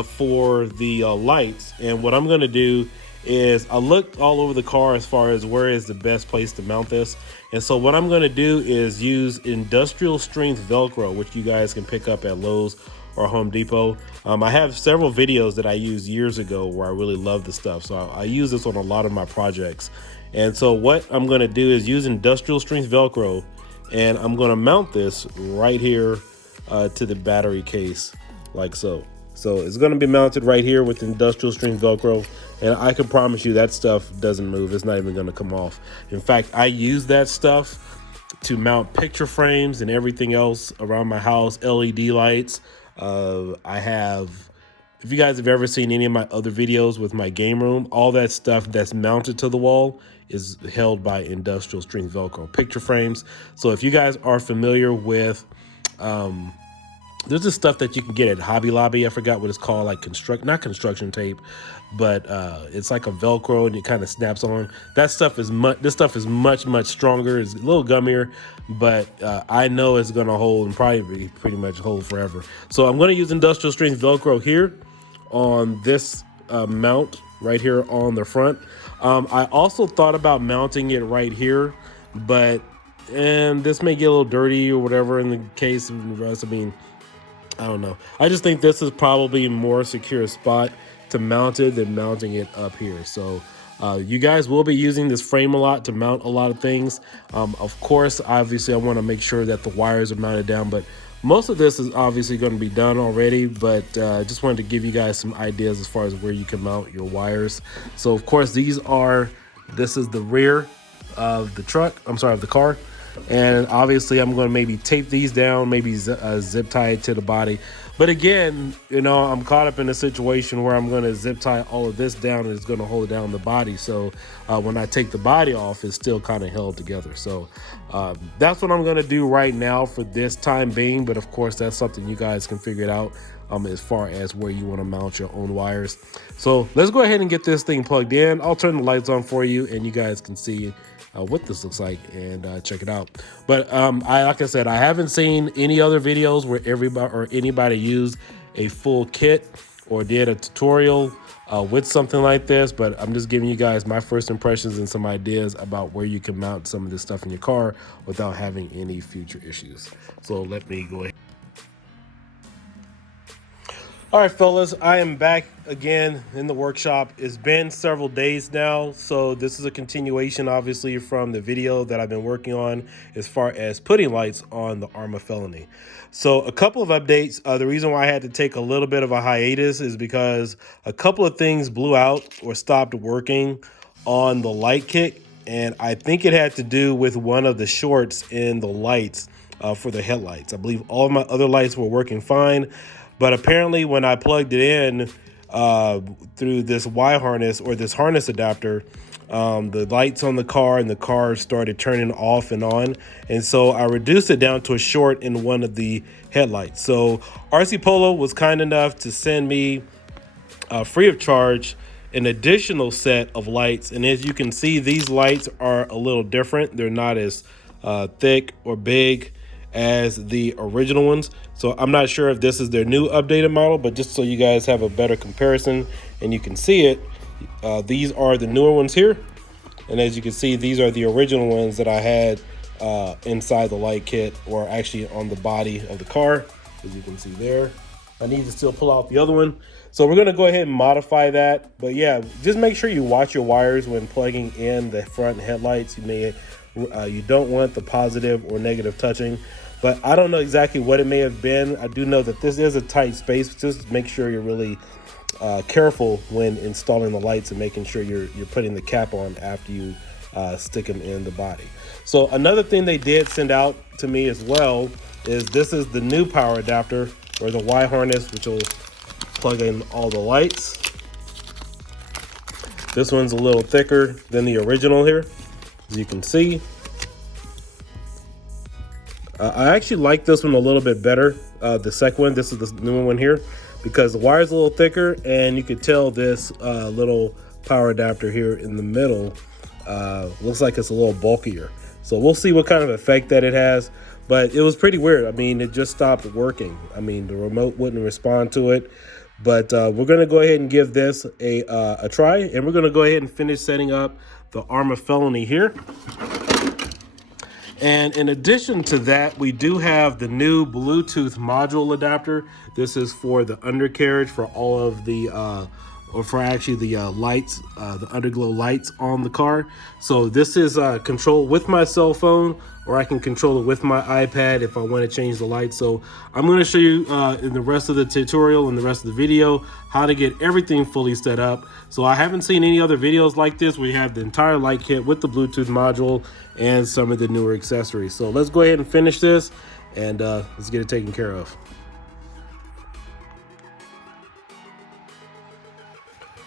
for the lights. And what I'm gonna do is I looked all over the car as far as where is the best place to mount this. And so what I'm gonna do is use industrial strength Velcro, which you guys can pick up at Lowe's or Home Depot. I have several videos that I used years ago where I really love the stuff. So I use this on a lot of my projects. And so what I'm gonna do is use industrial strength Velcro, and I'm gonna mount this right here to the battery case, like so. So it's gonna be mounted right here with industrial strength Velcro, and I can promise you that stuff doesn't move. It's not even gonna come off. In fact, I use that stuff to mount picture frames and everything else around my house, LED lights. I have, if you guys have ever seen any of my other videos with my game room, all that stuff that's mounted to the wall is held by industrial strength Velcro picture frames. So if you guys are familiar with, there's this stuff that you can get at Hobby Lobby. I forgot what it's called, like not construction tape, but it's like a Velcro and it kind of snaps on. That stuff is this stuff is much stronger. It's a little gummier, but I know it's gonna hold and probably pretty much hold forever. So I'm gonna use industrial strength Velcro here on this mount right here on the front. I also thought about mounting it right here, but this may get a little dirty or whatever in the case of the rest. I mean, I don't know. I just think this is probably a more secure spot to mount it than mounting it up here. So you guys will be using this frame a lot to mount a lot of things. Of course, obviously I want to make sure that the wires are mounted down, but most of this is obviously going to be done already, but just wanted to give you guys some ideas as far as where you can mount your wires. So of course, this is the rear of the truck, of the car. And obviously I'm going to maybe tape these down, maybe zip tie it to the body. But again, you know, I'm caught up in a situation where I'm going to zip tie all of this down and it's going to hold down the body. So when I take the body off, it's still kind of held together. So that's what I'm going to do right now for this time being. But of course, that's something you guys can figure it out as far as where you want to mount your own wires. So let's go ahead and get this thing plugged in. I'll turn the lights on for you and you guys can see what this looks like and check it out. But like I said, I haven't seen any other videos where anybody used a full kit or did a tutorial with something like this, but I'm just giving you guys my first impressions and some ideas about where you can mount some of this stuff in your car without having any future issues. So let me go ahead. All right, fellas, I am back again in the workshop. It's been several days now, so this is a continuation, obviously, from the video that I've been working on as far as putting lights on the Arrma Felony. So a couple of updates. The reason why I had to take a little bit of a hiatus is because a couple of things blew out or stopped working on the light kit, and I think it had to do with one of the shorts in the lights for the headlights. I believe all of my other lights were working fine. But apparently when I plugged it in through this Y harness or this harness adapter, the lights on the car and the car started turning off and on. And so I reduced it down to a short in one of the headlights. So RC Polo was kind enough to send me free of charge an additional set of lights. And as you can see, these lights are a little different. They're not as thick or big as the original ones. So I'm not sure if this is their new updated model, but just so you guys have a better comparison and you can see it, these are the newer ones here. And as you can see, these are the original ones that I had inside the light kit, or actually on the body of the car, as you can see there. I need to still pull out the other one. So we're gonna go ahead and modify that. But yeah, just make sure you watch your wires when plugging in the front headlights. You don't want the positive or negative touching. But I don't know exactly what it may have been. I do know that this is a tight space. Just make sure you're really careful when installing the lights and making sure you're putting the cap on after you stick them in the body. So another thing they did send out to me as well is this is the new power adapter, or the Y harness, which will plug in all the lights. This one's a little thicker than the original here, as you can see. I actually like this one a little bit better, the second one. This is the new one here, because the wire's a little thicker, and you could tell this little power adapter here in the middle looks like it's a little bulkier. So we'll see what kind of effect that it has, but it was pretty weird. I mean, it just stopped working. I mean, the remote wouldn't respond to it, but we're gonna go ahead and give this a try, and we're gonna go ahead and finish setting up the Arrma Felony here. And in addition to that, we do have the new Bluetooth module adapter. This is for the undercarriage for all of the, or for actually the lights, the underglow lights on the car. So this is controlled with my cell phone, or I can control it with my iPad if I want to change the lights. So I'm going to show you in the rest of the tutorial and the rest of the video how to get everything fully set up. So I haven't seen any other videos like this where you have the entire light kit with the Bluetooth module and some of the newer accessories. So let's go ahead and finish this, and let's get it taken care of.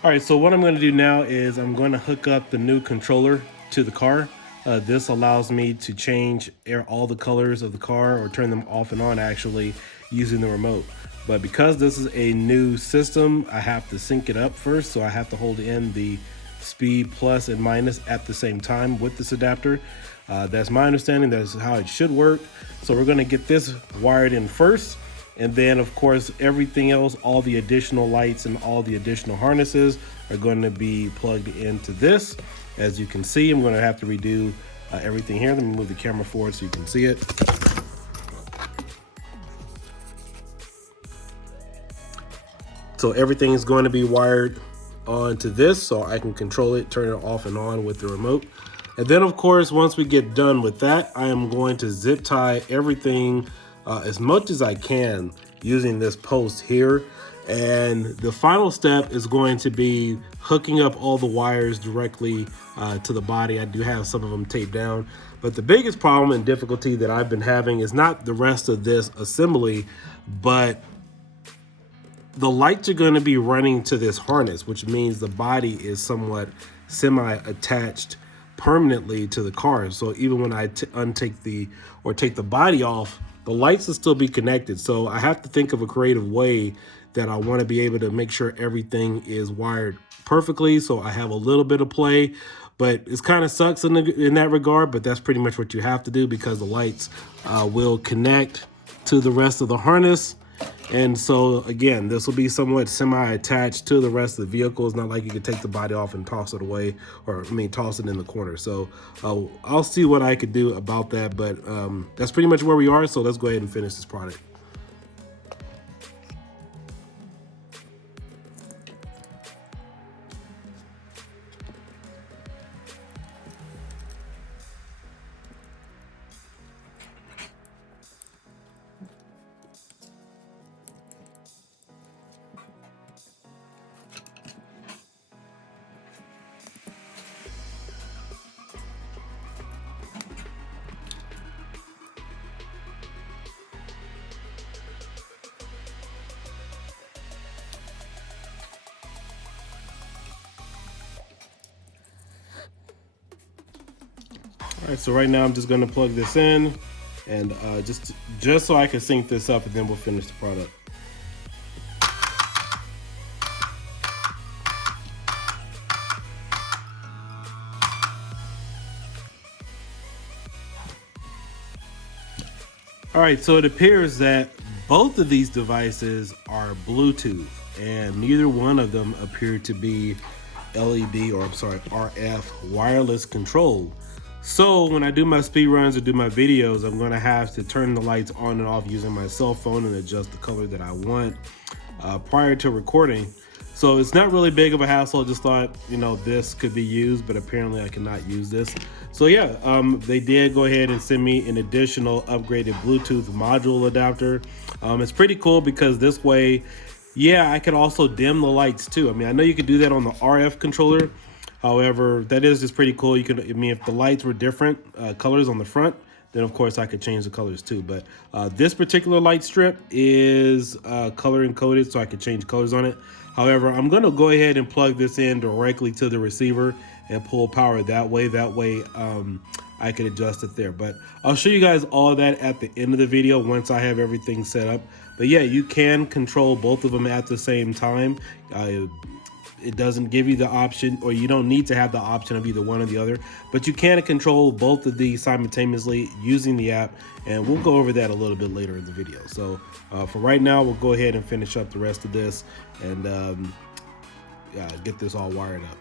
All right, so what I'm going to do now is I'm going to hook up the new controller to the car. This allows me to change all the colors of the car, or turn them off and on actually, using the remote. But because this is a new system, I have to sync it up first. So I have to hold in the speed plus and minus at the same time with this adapter. That's my understanding. That's how it should work. So we're going to get this wired in first. And then of course, everything else, all the additional lights and all the additional harnesses are going to be plugged into this. As you can see, I'm going to have to redo everything here. Let me move the camera forward so you can see it. So everything is going to be wired onto this, so I can control it, turn it off and on with the remote. And then of course, once we get done with that, I am going to zip tie everything as much as I can using this post here. And the final step is going to be hooking up all the wires directly to the body. I do have some of them taped down, but the biggest problem and difficulty that I've been having is not the rest of this assembly, but the lights are going to be running to this harness, which means the body is somewhat semi-attached permanently to the car. So even when I take the body off, the lights will still be connected. So I have to think of a creative way that I want to be able to make sure everything is wired perfectly, so I have a little bit of play. But it kind of sucks in that regard, but that's pretty much what you have to do, because the lights will connect to the rest of the harness. And so again, this will be somewhat semi-attached to the rest of the vehicle. It's not like you could take the body off and toss it away, or I mean toss it in the corner. So I'll see what I could do about that, but that's pretty much where we are. So let's go ahead and finish this product. All right, so right now I'm just going to plug this in, and just so I can sync this up, and then we'll finish the product. All right, so it appears that both of these devices are Bluetooth, and neither one of them appear to be LED, or I'm sorry, RF wireless control. So when I do my speed runs or do my videos, I'm gonna have to turn the lights on and off using my cell phone and adjust the color that I want prior to recording. So it's not really big of a hassle. I just thought, you know, this could be used, but apparently I cannot use this. So yeah, they did go ahead and send me an additional upgraded Bluetooth module adapter. It's pretty cool because this way, yeah, I could also dim the lights too. I mean, I know you could do that on the RF controller. However, that is just pretty cool. You can, I mean, if the lights were different colors on the front, then of course I could change the colors too. But this particular light strip is color encoded, so I could change colors on it. However, I'm gonna go ahead and plug this in directly to the receiver and pull power that way. I could adjust it there. But I'll show you guys all of that at the end of the video once I have everything set up. But yeah, you can control both of them at the same time. It doesn't give you the option, or you don't need to have the option of either one or the other, but you can control both of these simultaneously using the app, and we'll go over that a little bit later in the video. So for right now, we'll go ahead and finish up the rest of this and get this all wired up.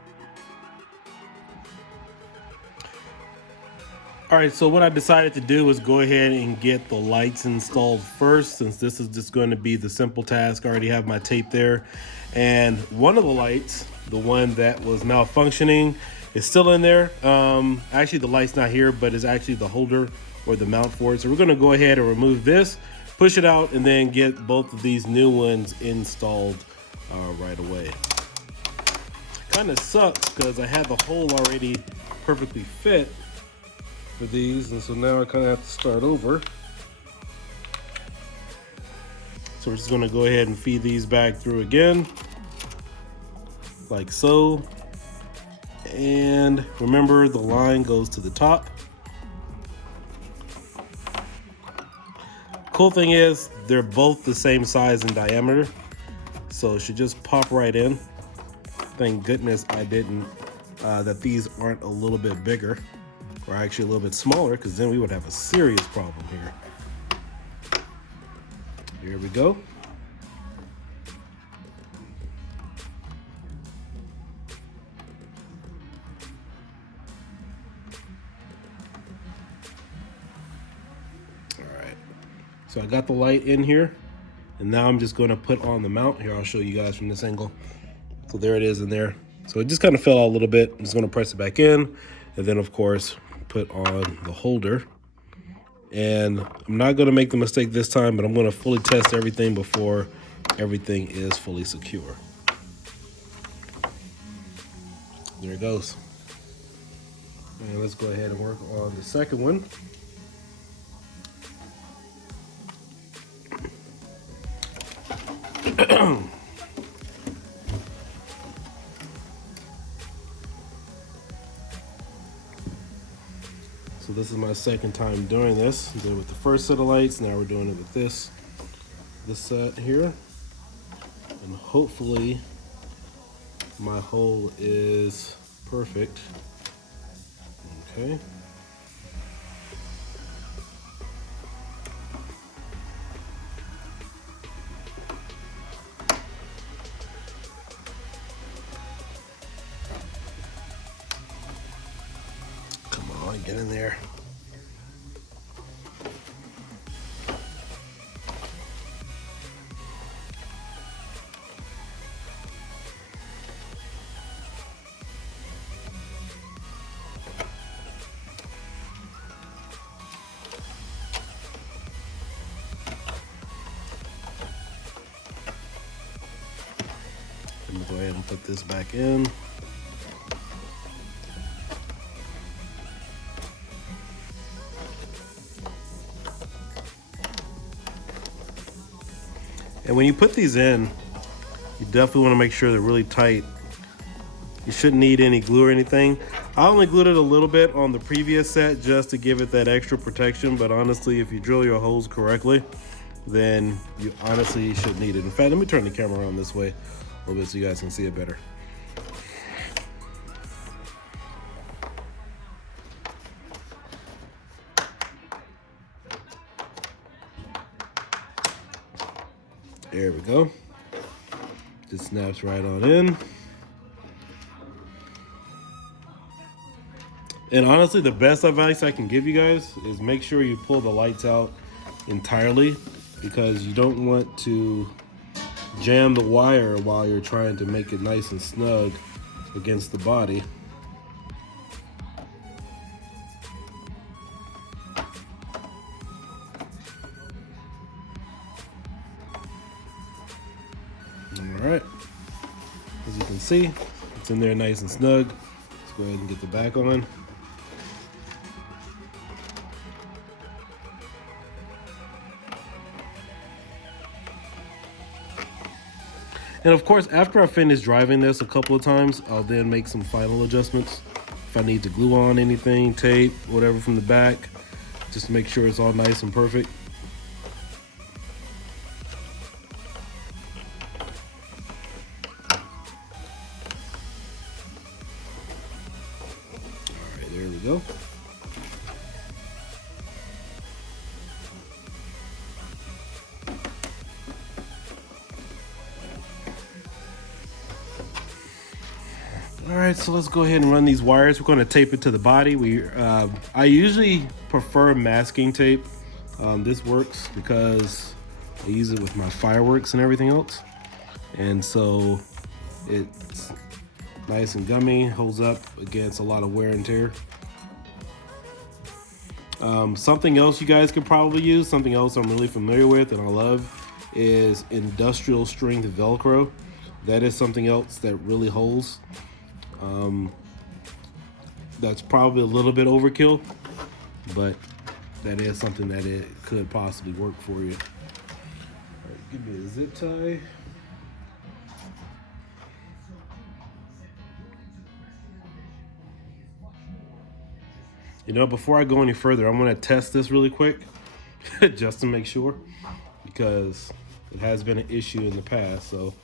All right, so what I decided to do was go ahead and get the lights installed first, since this is just going to be the simple task. I already have my tape there, and one of the lights, the one that was malfunctioning, is still in there. Actually, the light's not here, but it's actually the holder or the mount for it. So we're going to go ahead and remove this, push it out, and then get both of these new ones installed right away. Kind of sucks because I had the hole already perfectly fit for these, and so now I kind of have to start over. So we're just going to go ahead and feed these back through again, like so. And remember, the line goes to the top. Cool thing is they're both the same size and diameter, so it should just pop right in. Thank goodness I didn't, that these aren't a little bit bigger, or actually a little bit smaller, because then we would have a serious problem here. Here we go. All right, so I got the light in here, and now I'm just going to put on the mount. Here, I'll show you guys from this angle. So there it is in there. So it just kind of fell out a little bit. I'm just going to press it back in, and then of course put on the holder. And I'm not going to make the mistake this time, but I'm going to fully test everything before everything is fully secure. There it goes. And let's go ahead and work on the second one. So this is my second time doing this. I did it with the first set of lights. Now we're doing it with this set here. And hopefully my hole is perfect. Okay. Come on, get in there. Let me go ahead and put this back in. And when you put these in, you definitely want to make sure they're really tight. You shouldn't need any glue or anything. I only glued it a little bit on the previous set just to give it that extra protection, but honestly, if you drill your holes correctly, then you honestly shouldn't need it. In fact, let me turn the camera around this way a little bit so you guys can see it better. There we go. Just snaps right on in. And honestly, the best advice I can give you guys is make sure you pull the lights out entirely, because you don't want to jam the wire while you're trying to make it nice and snug against the body. All right, as you can see, it's in there nice and snug. Let's go ahead and get the back on. And of course, after I finish driving this a couple of times, I'll then make some final adjustments. If I need to glue on anything, tape, whatever from the back, just to make sure it's all nice and perfect. All right, there we go. All right, so let's go ahead and run these wires. We're going to tape it to the body. I usually prefer masking tape. This works because I use it with my fireworks and everything else. And so it's nice and gummy, holds up against a lot of wear and tear. Something else you guys could probably use, something else I'm really familiar with and I love, is industrial strength Velcro. That is something else that really holds. That's probably a little bit overkill, but that is something that it could possibly work for you. All right, give me a zip tie. You know, before I go any further, I'm going to test this really quick just to make sure, because it has been an issue in the past. So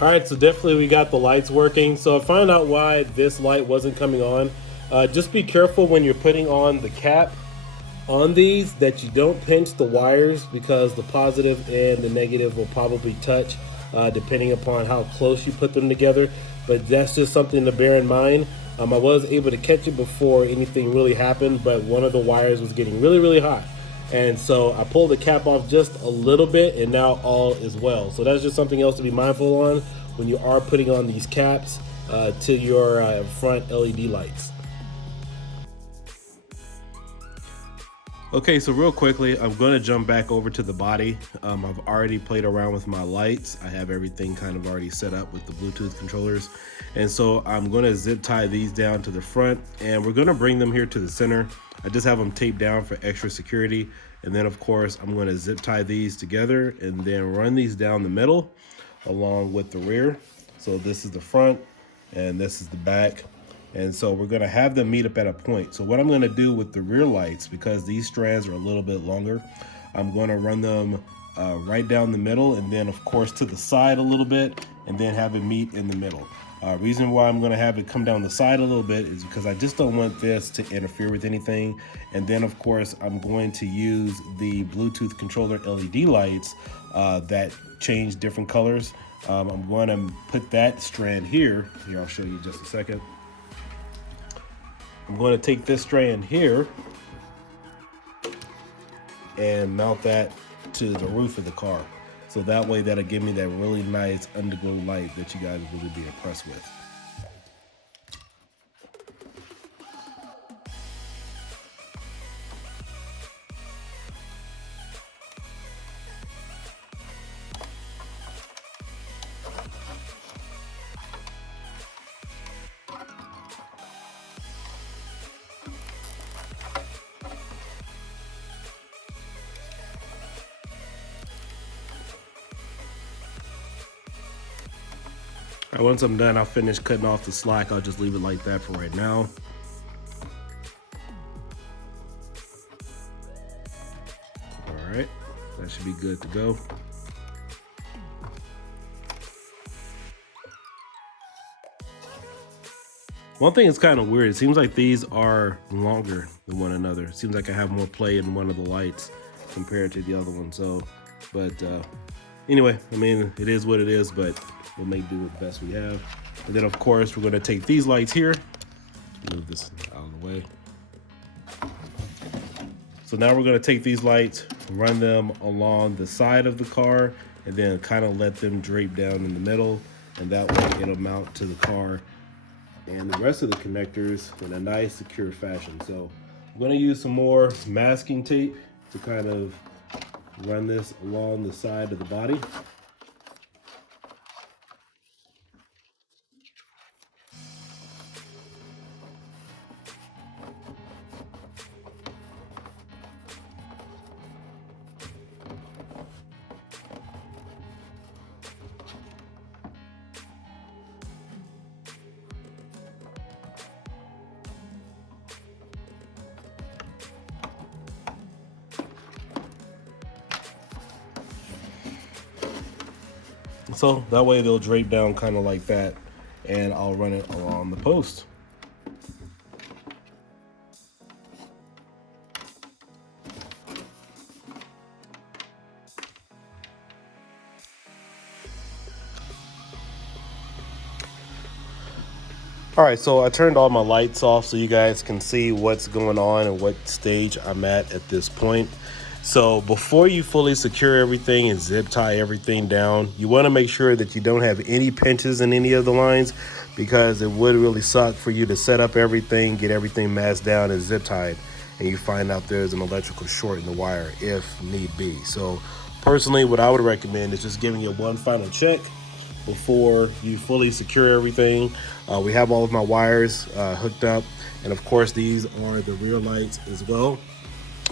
all right, so definitely we got the lights working. So I found out why this light wasn't coming on. Just be careful when you're putting on the cap on these that you don't pinch the wires, because the positive and the negative will probably touch depending upon how close you put them together. But that's just something to bear in mind. I was able to catch it before anything really happened, but one of the wires was getting really hot. And so I pulled the cap off just a little bit, and now all is well. So that's just something else to be mindful on when you are putting on these caps to your front LED lights. Okay, so real quickly, I'm going to jump back over to the body. I've already played around with my lights. I have everything kind of already set up with the Bluetooth controllers. And so I'm going to zip tie these down to the front, and we're going to bring them here to the center. I just have them taped down for extra security. And then of course, I'm going to zip tie these together and then run these down the middle along with the rear. So this is the front and this is the back. And so we're going to have them meet up at a point. So what I'm going to do with the rear lights, because these strands are a little bit longer, I'm going to run them right down the middle, and then of course to the side a little bit, and then have it meet in the middle. Reason why I'm going to have it come down the side a little bit is because I just don't want this to interfere with anything. And then of course I'm going to use the Bluetooth controller LED lights that change different colors. I'm going to put that strand here. I'll show you in just a second. I'm going to take this strand here and mount that to the roof of the car. So that way that'll give me that really nice underglow light that you guys will really be impressed with. All right, once I'm done, I'll finish cutting off the slack. I'll just leave it like that for right now. All right, that should be good to go. One thing is kind of weird. It seems like these are longer than one another. It seems like I have more play in one of the lights compared to the other one. So, but anyway, I mean, it is what it is, but we'll make do with the best we have. And then of course, we're gonna take these lights here, move this out of the way. So now we're gonna take these lights, run them along the side of the car, and then kind of let them drape down in the middle. And that way it'll mount to the car and the rest of the connectors in a nice secure fashion. So I'm gonna use some more masking tape to kind of run this along the side of the body. So that way they'll drape down kind of like that, and I'll run it along the post. All right, so I turned all my lights off so you guys can see what's going on and what stage I'm at this point. So before you fully secure everything and zip tie everything down, you want to make sure that you don't have any pinches in any of the lines, because it would really suck for you to set up everything, get everything masked down and zip tied, and you find out there's an electrical short in the wire if need be. So personally, what I would recommend is just giving it one final check before you fully secure everything. We have all of my wires hooked up, and of course these are the rear lights as well.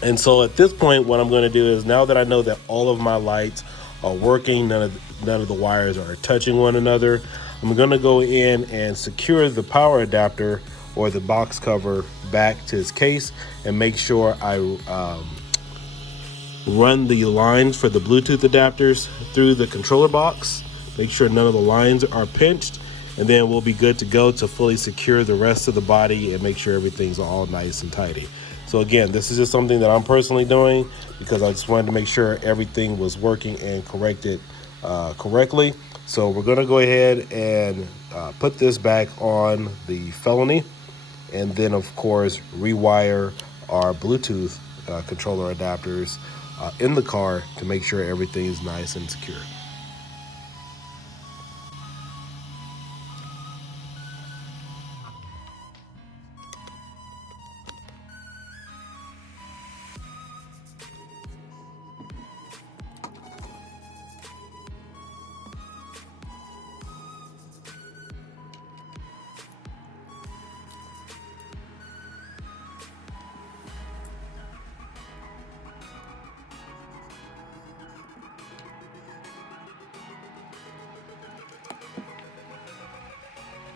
And so at this point, what I'm going to do is, now that I know that all of my lights are working, none of the wires are touching one another, I'm going to go in and secure the power adapter or the box cover back to its case, and make sure I run the lines for the Bluetooth adapters through the controller box. Make sure none of the lines are pinched, and then we'll be good to go to fully secure the rest of the body and make sure everything's all nice and tidy. So again, this is just something that I'm personally doing because I just wanted to make sure everything was working and corrected correctly. So we're gonna go ahead and put this back on the Felony, and then of course rewire our Bluetooth controller adapters in the car to make sure everything is nice and secure.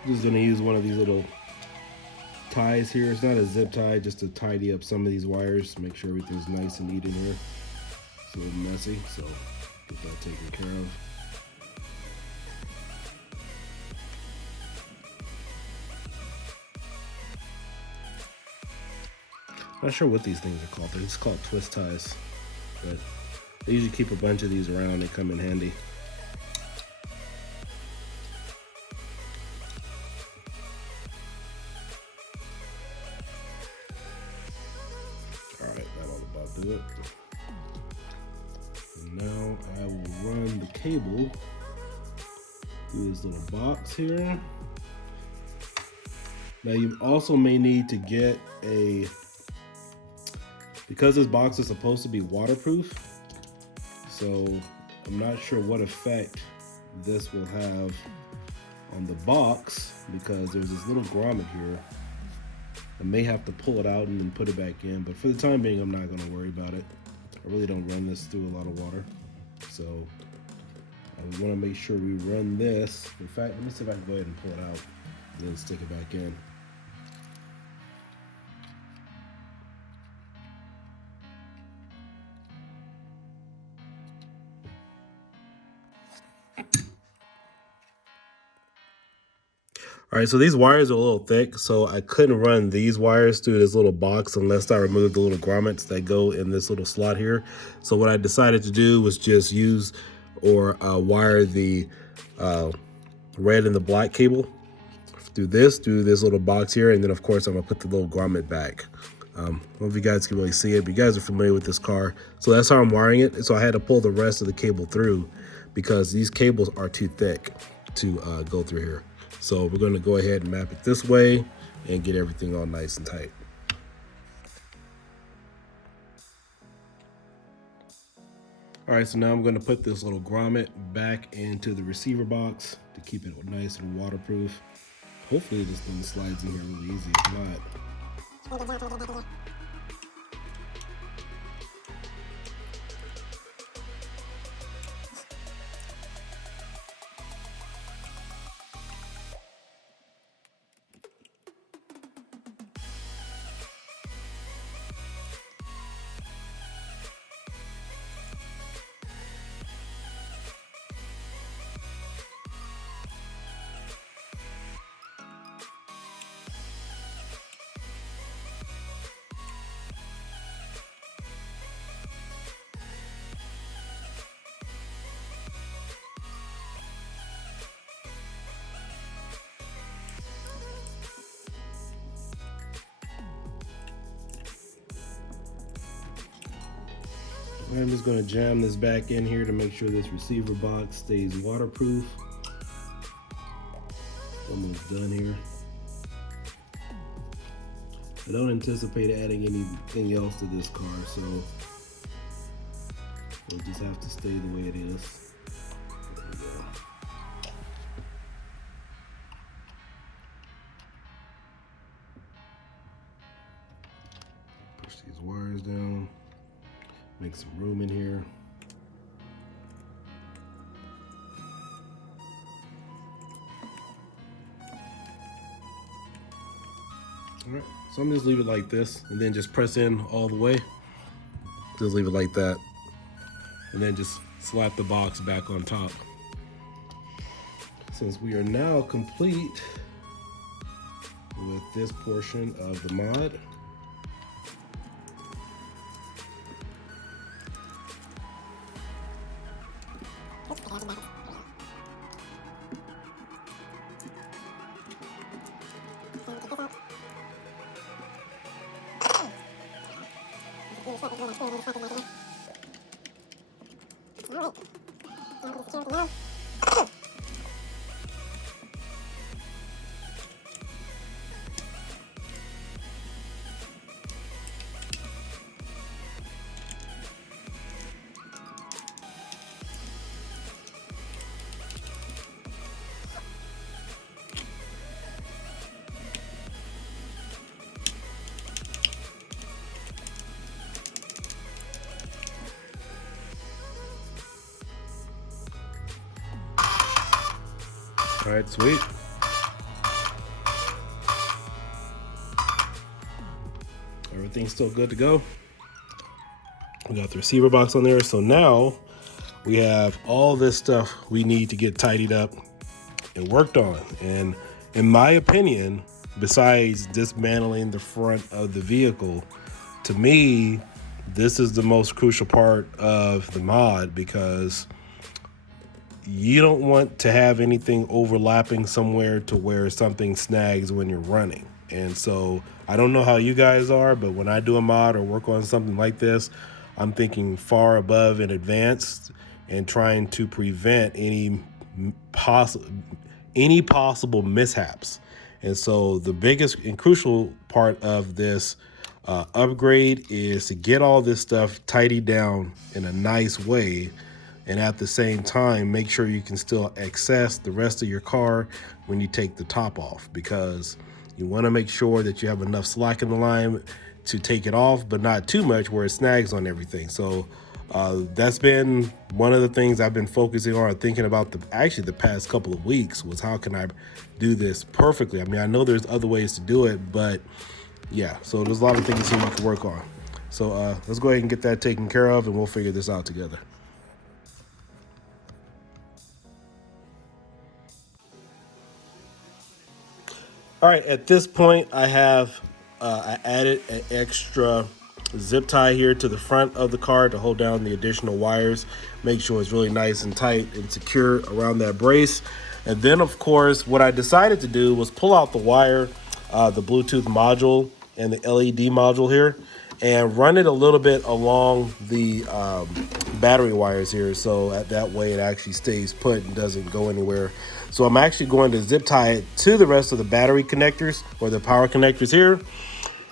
Just gonna use one of these little ties here. It's not a zip tie, just to tidy up some of these wires to make sure everything's nice and neat in here. It's a little messy, so get that taken care of. Not sure what these things are called. They're just called twist ties, but I usually keep a bunch of these around. They come in handy. All right, that'll about do it. And now I will run the cable through this little box here. Now you also may need to get because this box is supposed to be waterproof, so I'm not sure what effect this will have on the box, because there's this little grommet here. I may have to pull it out and then put it back in, but for the time being, I'm not going to worry about it. I really don't run this through a lot of water, so we want to make sure we run this. In fact, let me see if I can go ahead and pull it out and then stick it back in. All right, so these wires are a little thick, so I couldn't run these wires through this little box unless I removed the little grommets that go in this little slot here. So what I decided to do was just use or wire the red and the black cable through this little box here, and then of course I'm gonna put the little grommet back. I don't know if you guys can really see it, but you guys are familiar with this car. So that's how I'm wiring it. So I had to pull the rest of the cable through because these cables are too thick to go through here. So we're gonna go ahead and map it this way and get everything all nice and tight. All right, so now I'm gonna put this little grommet back into the receiver box to keep it nice and waterproof. Hopefully this thing slides in here really easy. If not, I'm just going to jam this back in here to make sure this receiver box stays waterproof. Almost done here. I don't anticipate adding anything else to this car, so it'll just have to stay the way it is. There we go. Push these wires down. Make some room in here. All right, so I'm just leave it like this and then just press in all the way. Just leave it like that. And then just slap the box back on top. Since we are now complete with this portion of the mod, all right, sweet. Everything's still good to go. We got the receiver box on there. So now we have all this stuff we need to get tidied up and worked on. And in my opinion, besides dismantling the front of the vehicle, to me, this is the most crucial part of the mod, because you don't want to have anything overlapping somewhere to where something snags when you're running. And so I don't know how you guys are, but when I do a mod or work on something like this, I'm thinking far above in advance and trying to prevent any possible mishaps. And so the biggest and crucial part of this upgrade is to get all this stuff tidied down in a nice way, and at the same time make sure you can still access the rest of your car when you take the top off, because you want to make sure that you have enough slack in the line to take it off, but not too much where it snags on everything. So That's been one of the things I've been focusing on, thinking about actually the past couple of weeks, was how can I do this perfectly. I mean, I know there's other ways to do it, but yeah, so there's a lot of things here you can work on. So let's go ahead and get that taken care of, and we'll figure this out together. All right, at this point, I added an extra zip tie here to the front of the car to hold down the additional wires, make sure it's really nice and tight and secure around that brace. And then, of course, what I decided to do was pull out the wire, the Bluetooth module and the LED module here, and run it a little bit along the battery wires here, so that way it actually stays put and doesn't go anywhere. So I'm actually going to zip tie it to the rest of the battery connectors, or the power connectors here.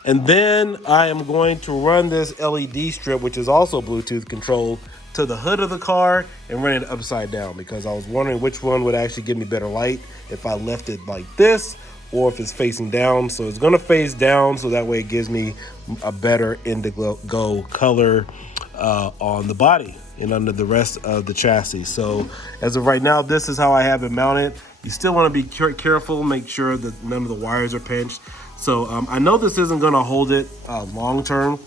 And then I am going to run this LED strip, which is also Bluetooth controlled, to the hood of the car and run it upside down, because I was wondering which one would actually give me better light if I left it like this or if it's facing down. So it's gonna face down, so that way it gives me a better indigo color on the body and under the rest of the chassis. So as of right now, this is how I have it mounted. You still want to be careful, make sure that none of the wires are pinched. So I know this isn't going to hold it long term,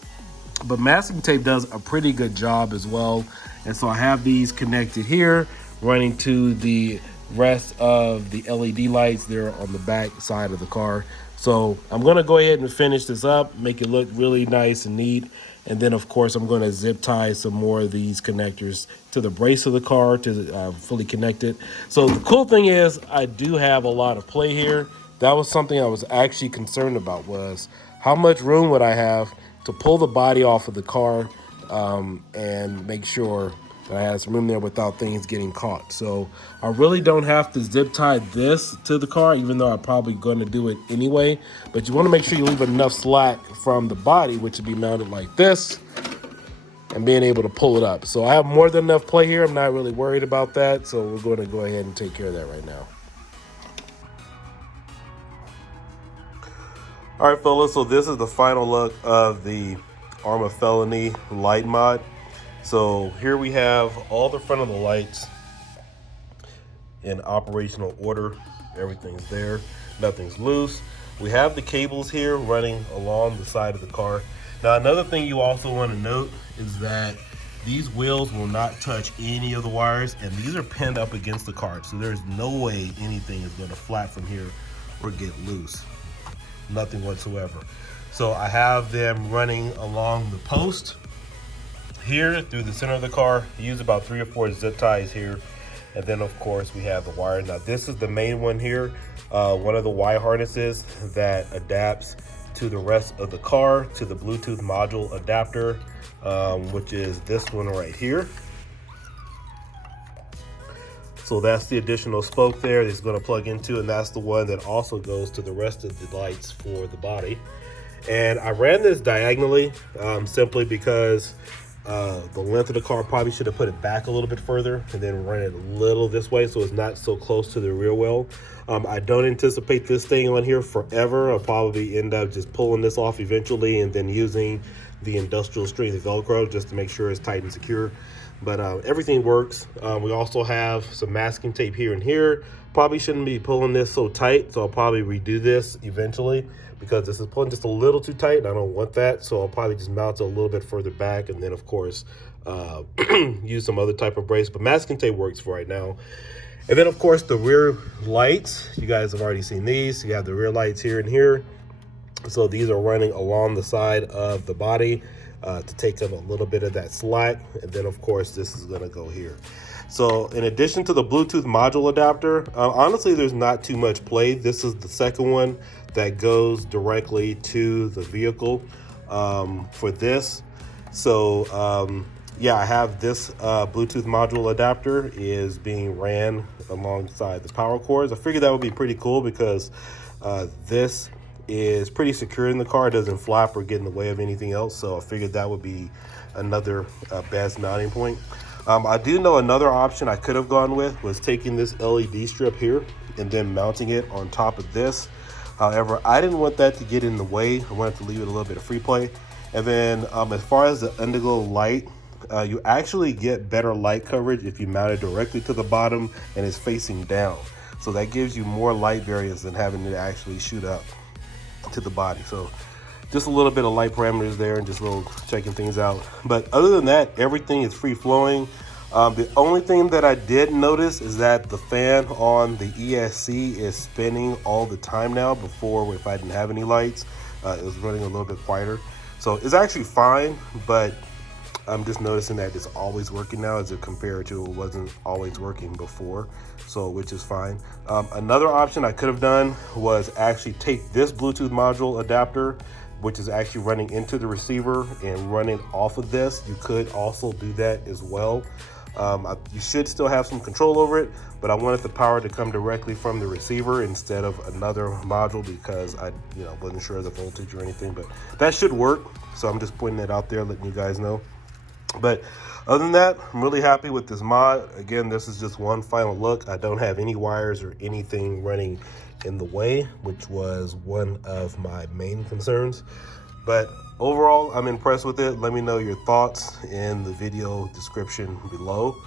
but masking tape does a pretty good job as well. And so I have these connected here, running to the rest of the LED lights there on the back side of the car. So I'm going to go ahead and finish this up, make it look really nice and neat. And then, of course, I'm going to zip tie some more of these connectors to the brace of the car to fully connect it. So the cool thing is I do have a lot of play here. That was something I was actually concerned about, was how much room would I have to pull the body off of the car and make sure that I had some room there without things getting caught. So I really don't have to zip tie this to the car, even though I'm probably going to do it anyway. But you want to make sure you leave enough slack from the body, which would be mounted like this, and being able to pull it up. So I have more than enough play here. I'm not really worried about that. So we're going to go ahead and take care of that right now. All right, fellas, so this is the final look of the Arrma Felony light mod. So here we have all the front of the lights in operational order. Everything's there, nothing's loose. We have the cables here running along the side of the car. Now, another thing you also want to note is that these wheels will not touch any of the wires, and these are pinned up against the car. So there's no way anything is going to flap from here or get loose. Nothing whatsoever. So I have them running along the post here through the center of the car. Use about 3 or 4 zip ties here, and then of course we have the wire. Now this is the main one here, one of the wire harnesses that adapts to the rest of the car, to the Bluetooth module adapter, which is this one right here. So that's the additional spoke there that's going to plug into, and that's the one that also goes to the rest of the lights for the body. And I ran this diagonally simply because the length of the car, probably should have put it back a little bit further and then run it a little this way so it's not so close to the rear wheel. I don't anticipate this thing on here forever. I'll probably end up just pulling this off eventually and then using the industrial strength Velcro just to make sure it's tight and secure. But everything works. We also have some masking tape here and here. Probably shouldn't be pulling this so tight, so I'll probably redo this eventually because this is pulling just a little too tight and I don't want that. So I'll probably just mount it a little bit further back and then of course use some other type of brace, but masking tape works for right now. And then of course the rear lights, you guys have already seen these. You have the rear lights here and here. So these are running along the side of the body to take up a little bit of that slack. And then of course this is gonna go here. So in addition to the Bluetooth module adapter, honestly, there's not too much play. This is the second one that goes directly to the vehicle for this. So yeah, I have this Bluetooth module adapter is being ran alongside the power cords. I figured that would be pretty cool because this is pretty secure in the car. It doesn't flap or get in the way of anything else. So I figured that would be another best mounting point. I do know another option I could have gone with was taking this LED strip here and then mounting it on top of this. However, I didn't want that to get in the way. I wanted to leave it a little bit of free play. And then as far as the indigo light you actually get better light coverage if you mount it directly to the bottom and it's facing down. So that gives you more light variance than having to actually shoot up to the body. So just a little bit of light parameters there and just a little checking things out. But other than that, everything is free flowing. The only thing that I did notice is that the fan on the ESC is spinning all the time now. Before, if I didn't have any lights, it was running a little bit quieter. So it's actually fine, but I'm just noticing that it's always working now as compared to it wasn't always working before, so which is fine. Another option I could have done was actually take this Bluetooth module adapter, which is actually running into the receiver, and run it off of this. You could also do that as well. You should still have some control over it, but I wanted the power to come directly from the receiver instead of another module because I wasn't sure of the voltage or anything, but that should work. So I'm just putting it out there, letting you guys know. But other than that, I'm really happy with this mod. Again, this is just one final look. I don't have any wires or anything running in the way, which was one of my main concerns. But overall, I'm impressed with it. Let me know your thoughts in the video description below.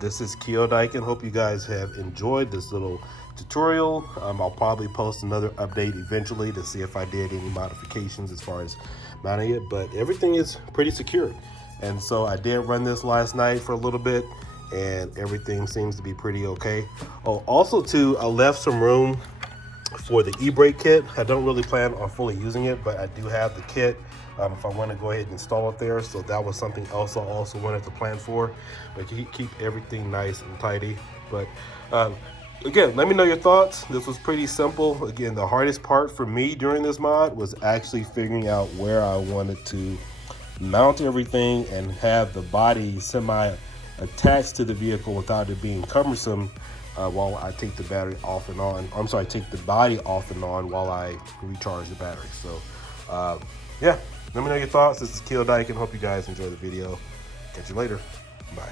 This is Diekin. Hope you guys have enjoyed this little tutorial. I'll probably post another update eventually to see if I did any modifications as far as mounting it, but everything is pretty secure. And so I did run this last night for a little bit and everything seems to be pretty okay. Oh, also too, I left some room for the e-brake kit. I don't really plan on fully using it, but I do have the kit if I want to go ahead and install it there. So that was something else I also wanted to plan for, but you keep everything nice and tidy. But again, let me know your thoughts. This was pretty simple. Again, the hardest part for me during this mod was actually figuring out where I wanted to mount everything and have the body semi attached to the vehicle without it being cumbersome while I take the battery off and on. I'm sorry, take the body off and on while I recharge the battery. So yeah, let me know your thoughts. This is Diekin. Hope you guys enjoy the video. Catch you later. Bye.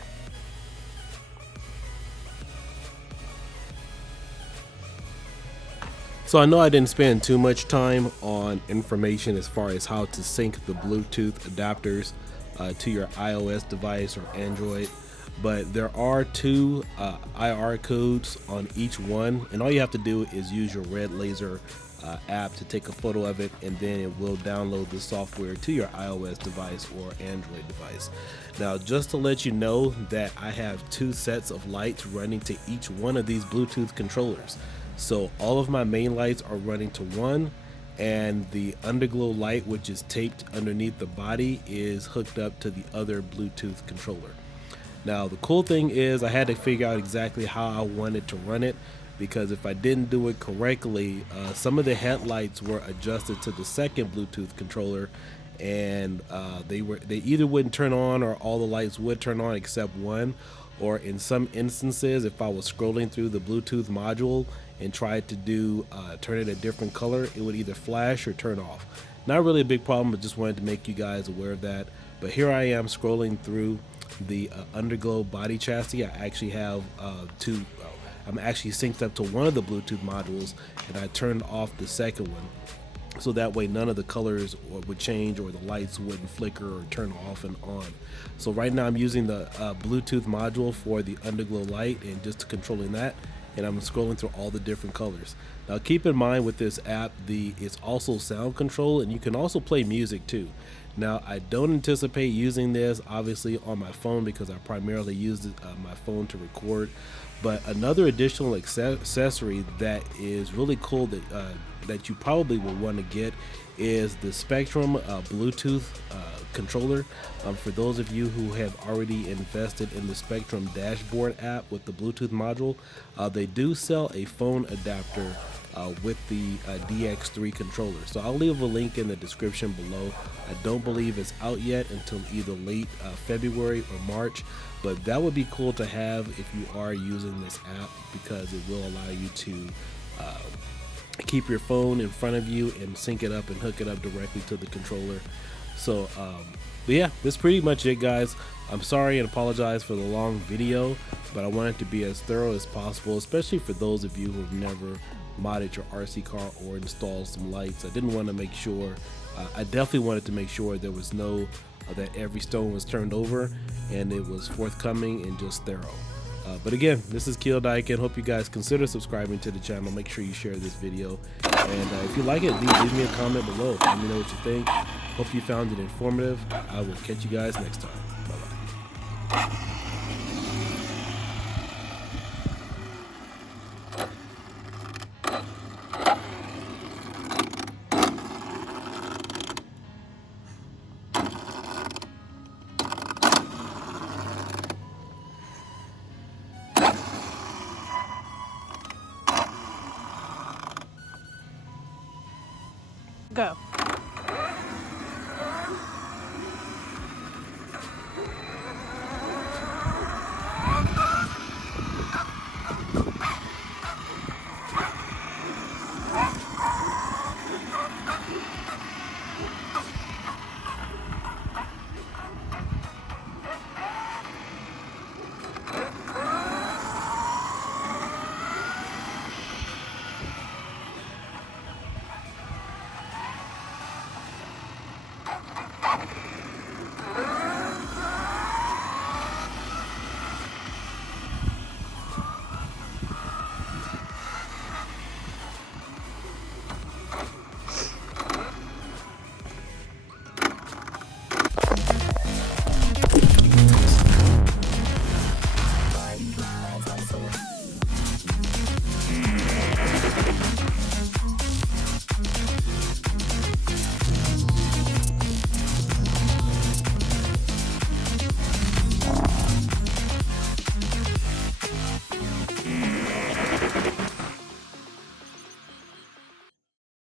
So I know I didn't spend too much time on information as far as how to sync the Bluetooth adapters to your iOS device or Android, but there are two IR codes on each one, and all you have to do is use your red laser app to take a photo of it, and then it will download the software to your iOS device or Android device. Now, just to let you know that I have two sets of lights running to each one of these Bluetooth controllers. So all of my main lights are running to one, and the underglow light, which is taped underneath the body, is hooked up to the other Bluetooth controller. Now, the cool thing is I had to figure out exactly how I wanted to run it, because if I didn't do it correctly, some of the headlights were adjusted to the second Bluetooth controller, and they either wouldn't turn on, or all the lights would turn on except one. Or in some instances, if I was scrolling through the Bluetooth module and tried to do turn it a different color, it would either flash or turn off. Not really a big problem, but just wanted to make you guys aware of that. But here I am scrolling through the underglow body chassis. I actually have I'm actually synced up to one of the Bluetooth modules, and I turned off the second one, so that way none of the colors would change or the lights wouldn't flicker or turn off and on. So right now I'm using the Bluetooth module for the underglow light and just controlling that, and I'm scrolling through all the different colors. Now keep in mind with this app, it's also sound control, and you can also play music too. Now I don't anticipate using this obviously on my phone because I primarily use my phone to record, but another additional accessory that is really cool that you probably will want to get is the Spectrum Bluetooth controller. For those of you who have already invested in the Spectrum dashboard app with the Bluetooth module, they do sell a phone adapter with the DX3 controller. So I'll leave a link in the description below. I don't believe it's out yet until either late February or March, but that would be cool to have if you are using this app, because it will allow you to keep your phone in front of you and sync it up and hook it up directly to the controller. So but yeah, that's pretty much it, guys. I'm sorry and apologize for the long video, but I wanted to be as thorough as possible, especially for those of you who have never modded your RC car or installed some lights. I definitely wanted to make sure there was no that every stone was turned over and it was forthcoming and just thorough. But again, this is Diekin. Hope you guys consider subscribing to the channel. Make sure you share this video. And if you like it, leave me a comment below. Let me know what you think. Hope you found it informative. I will catch you guys next time. Bye-bye. Go.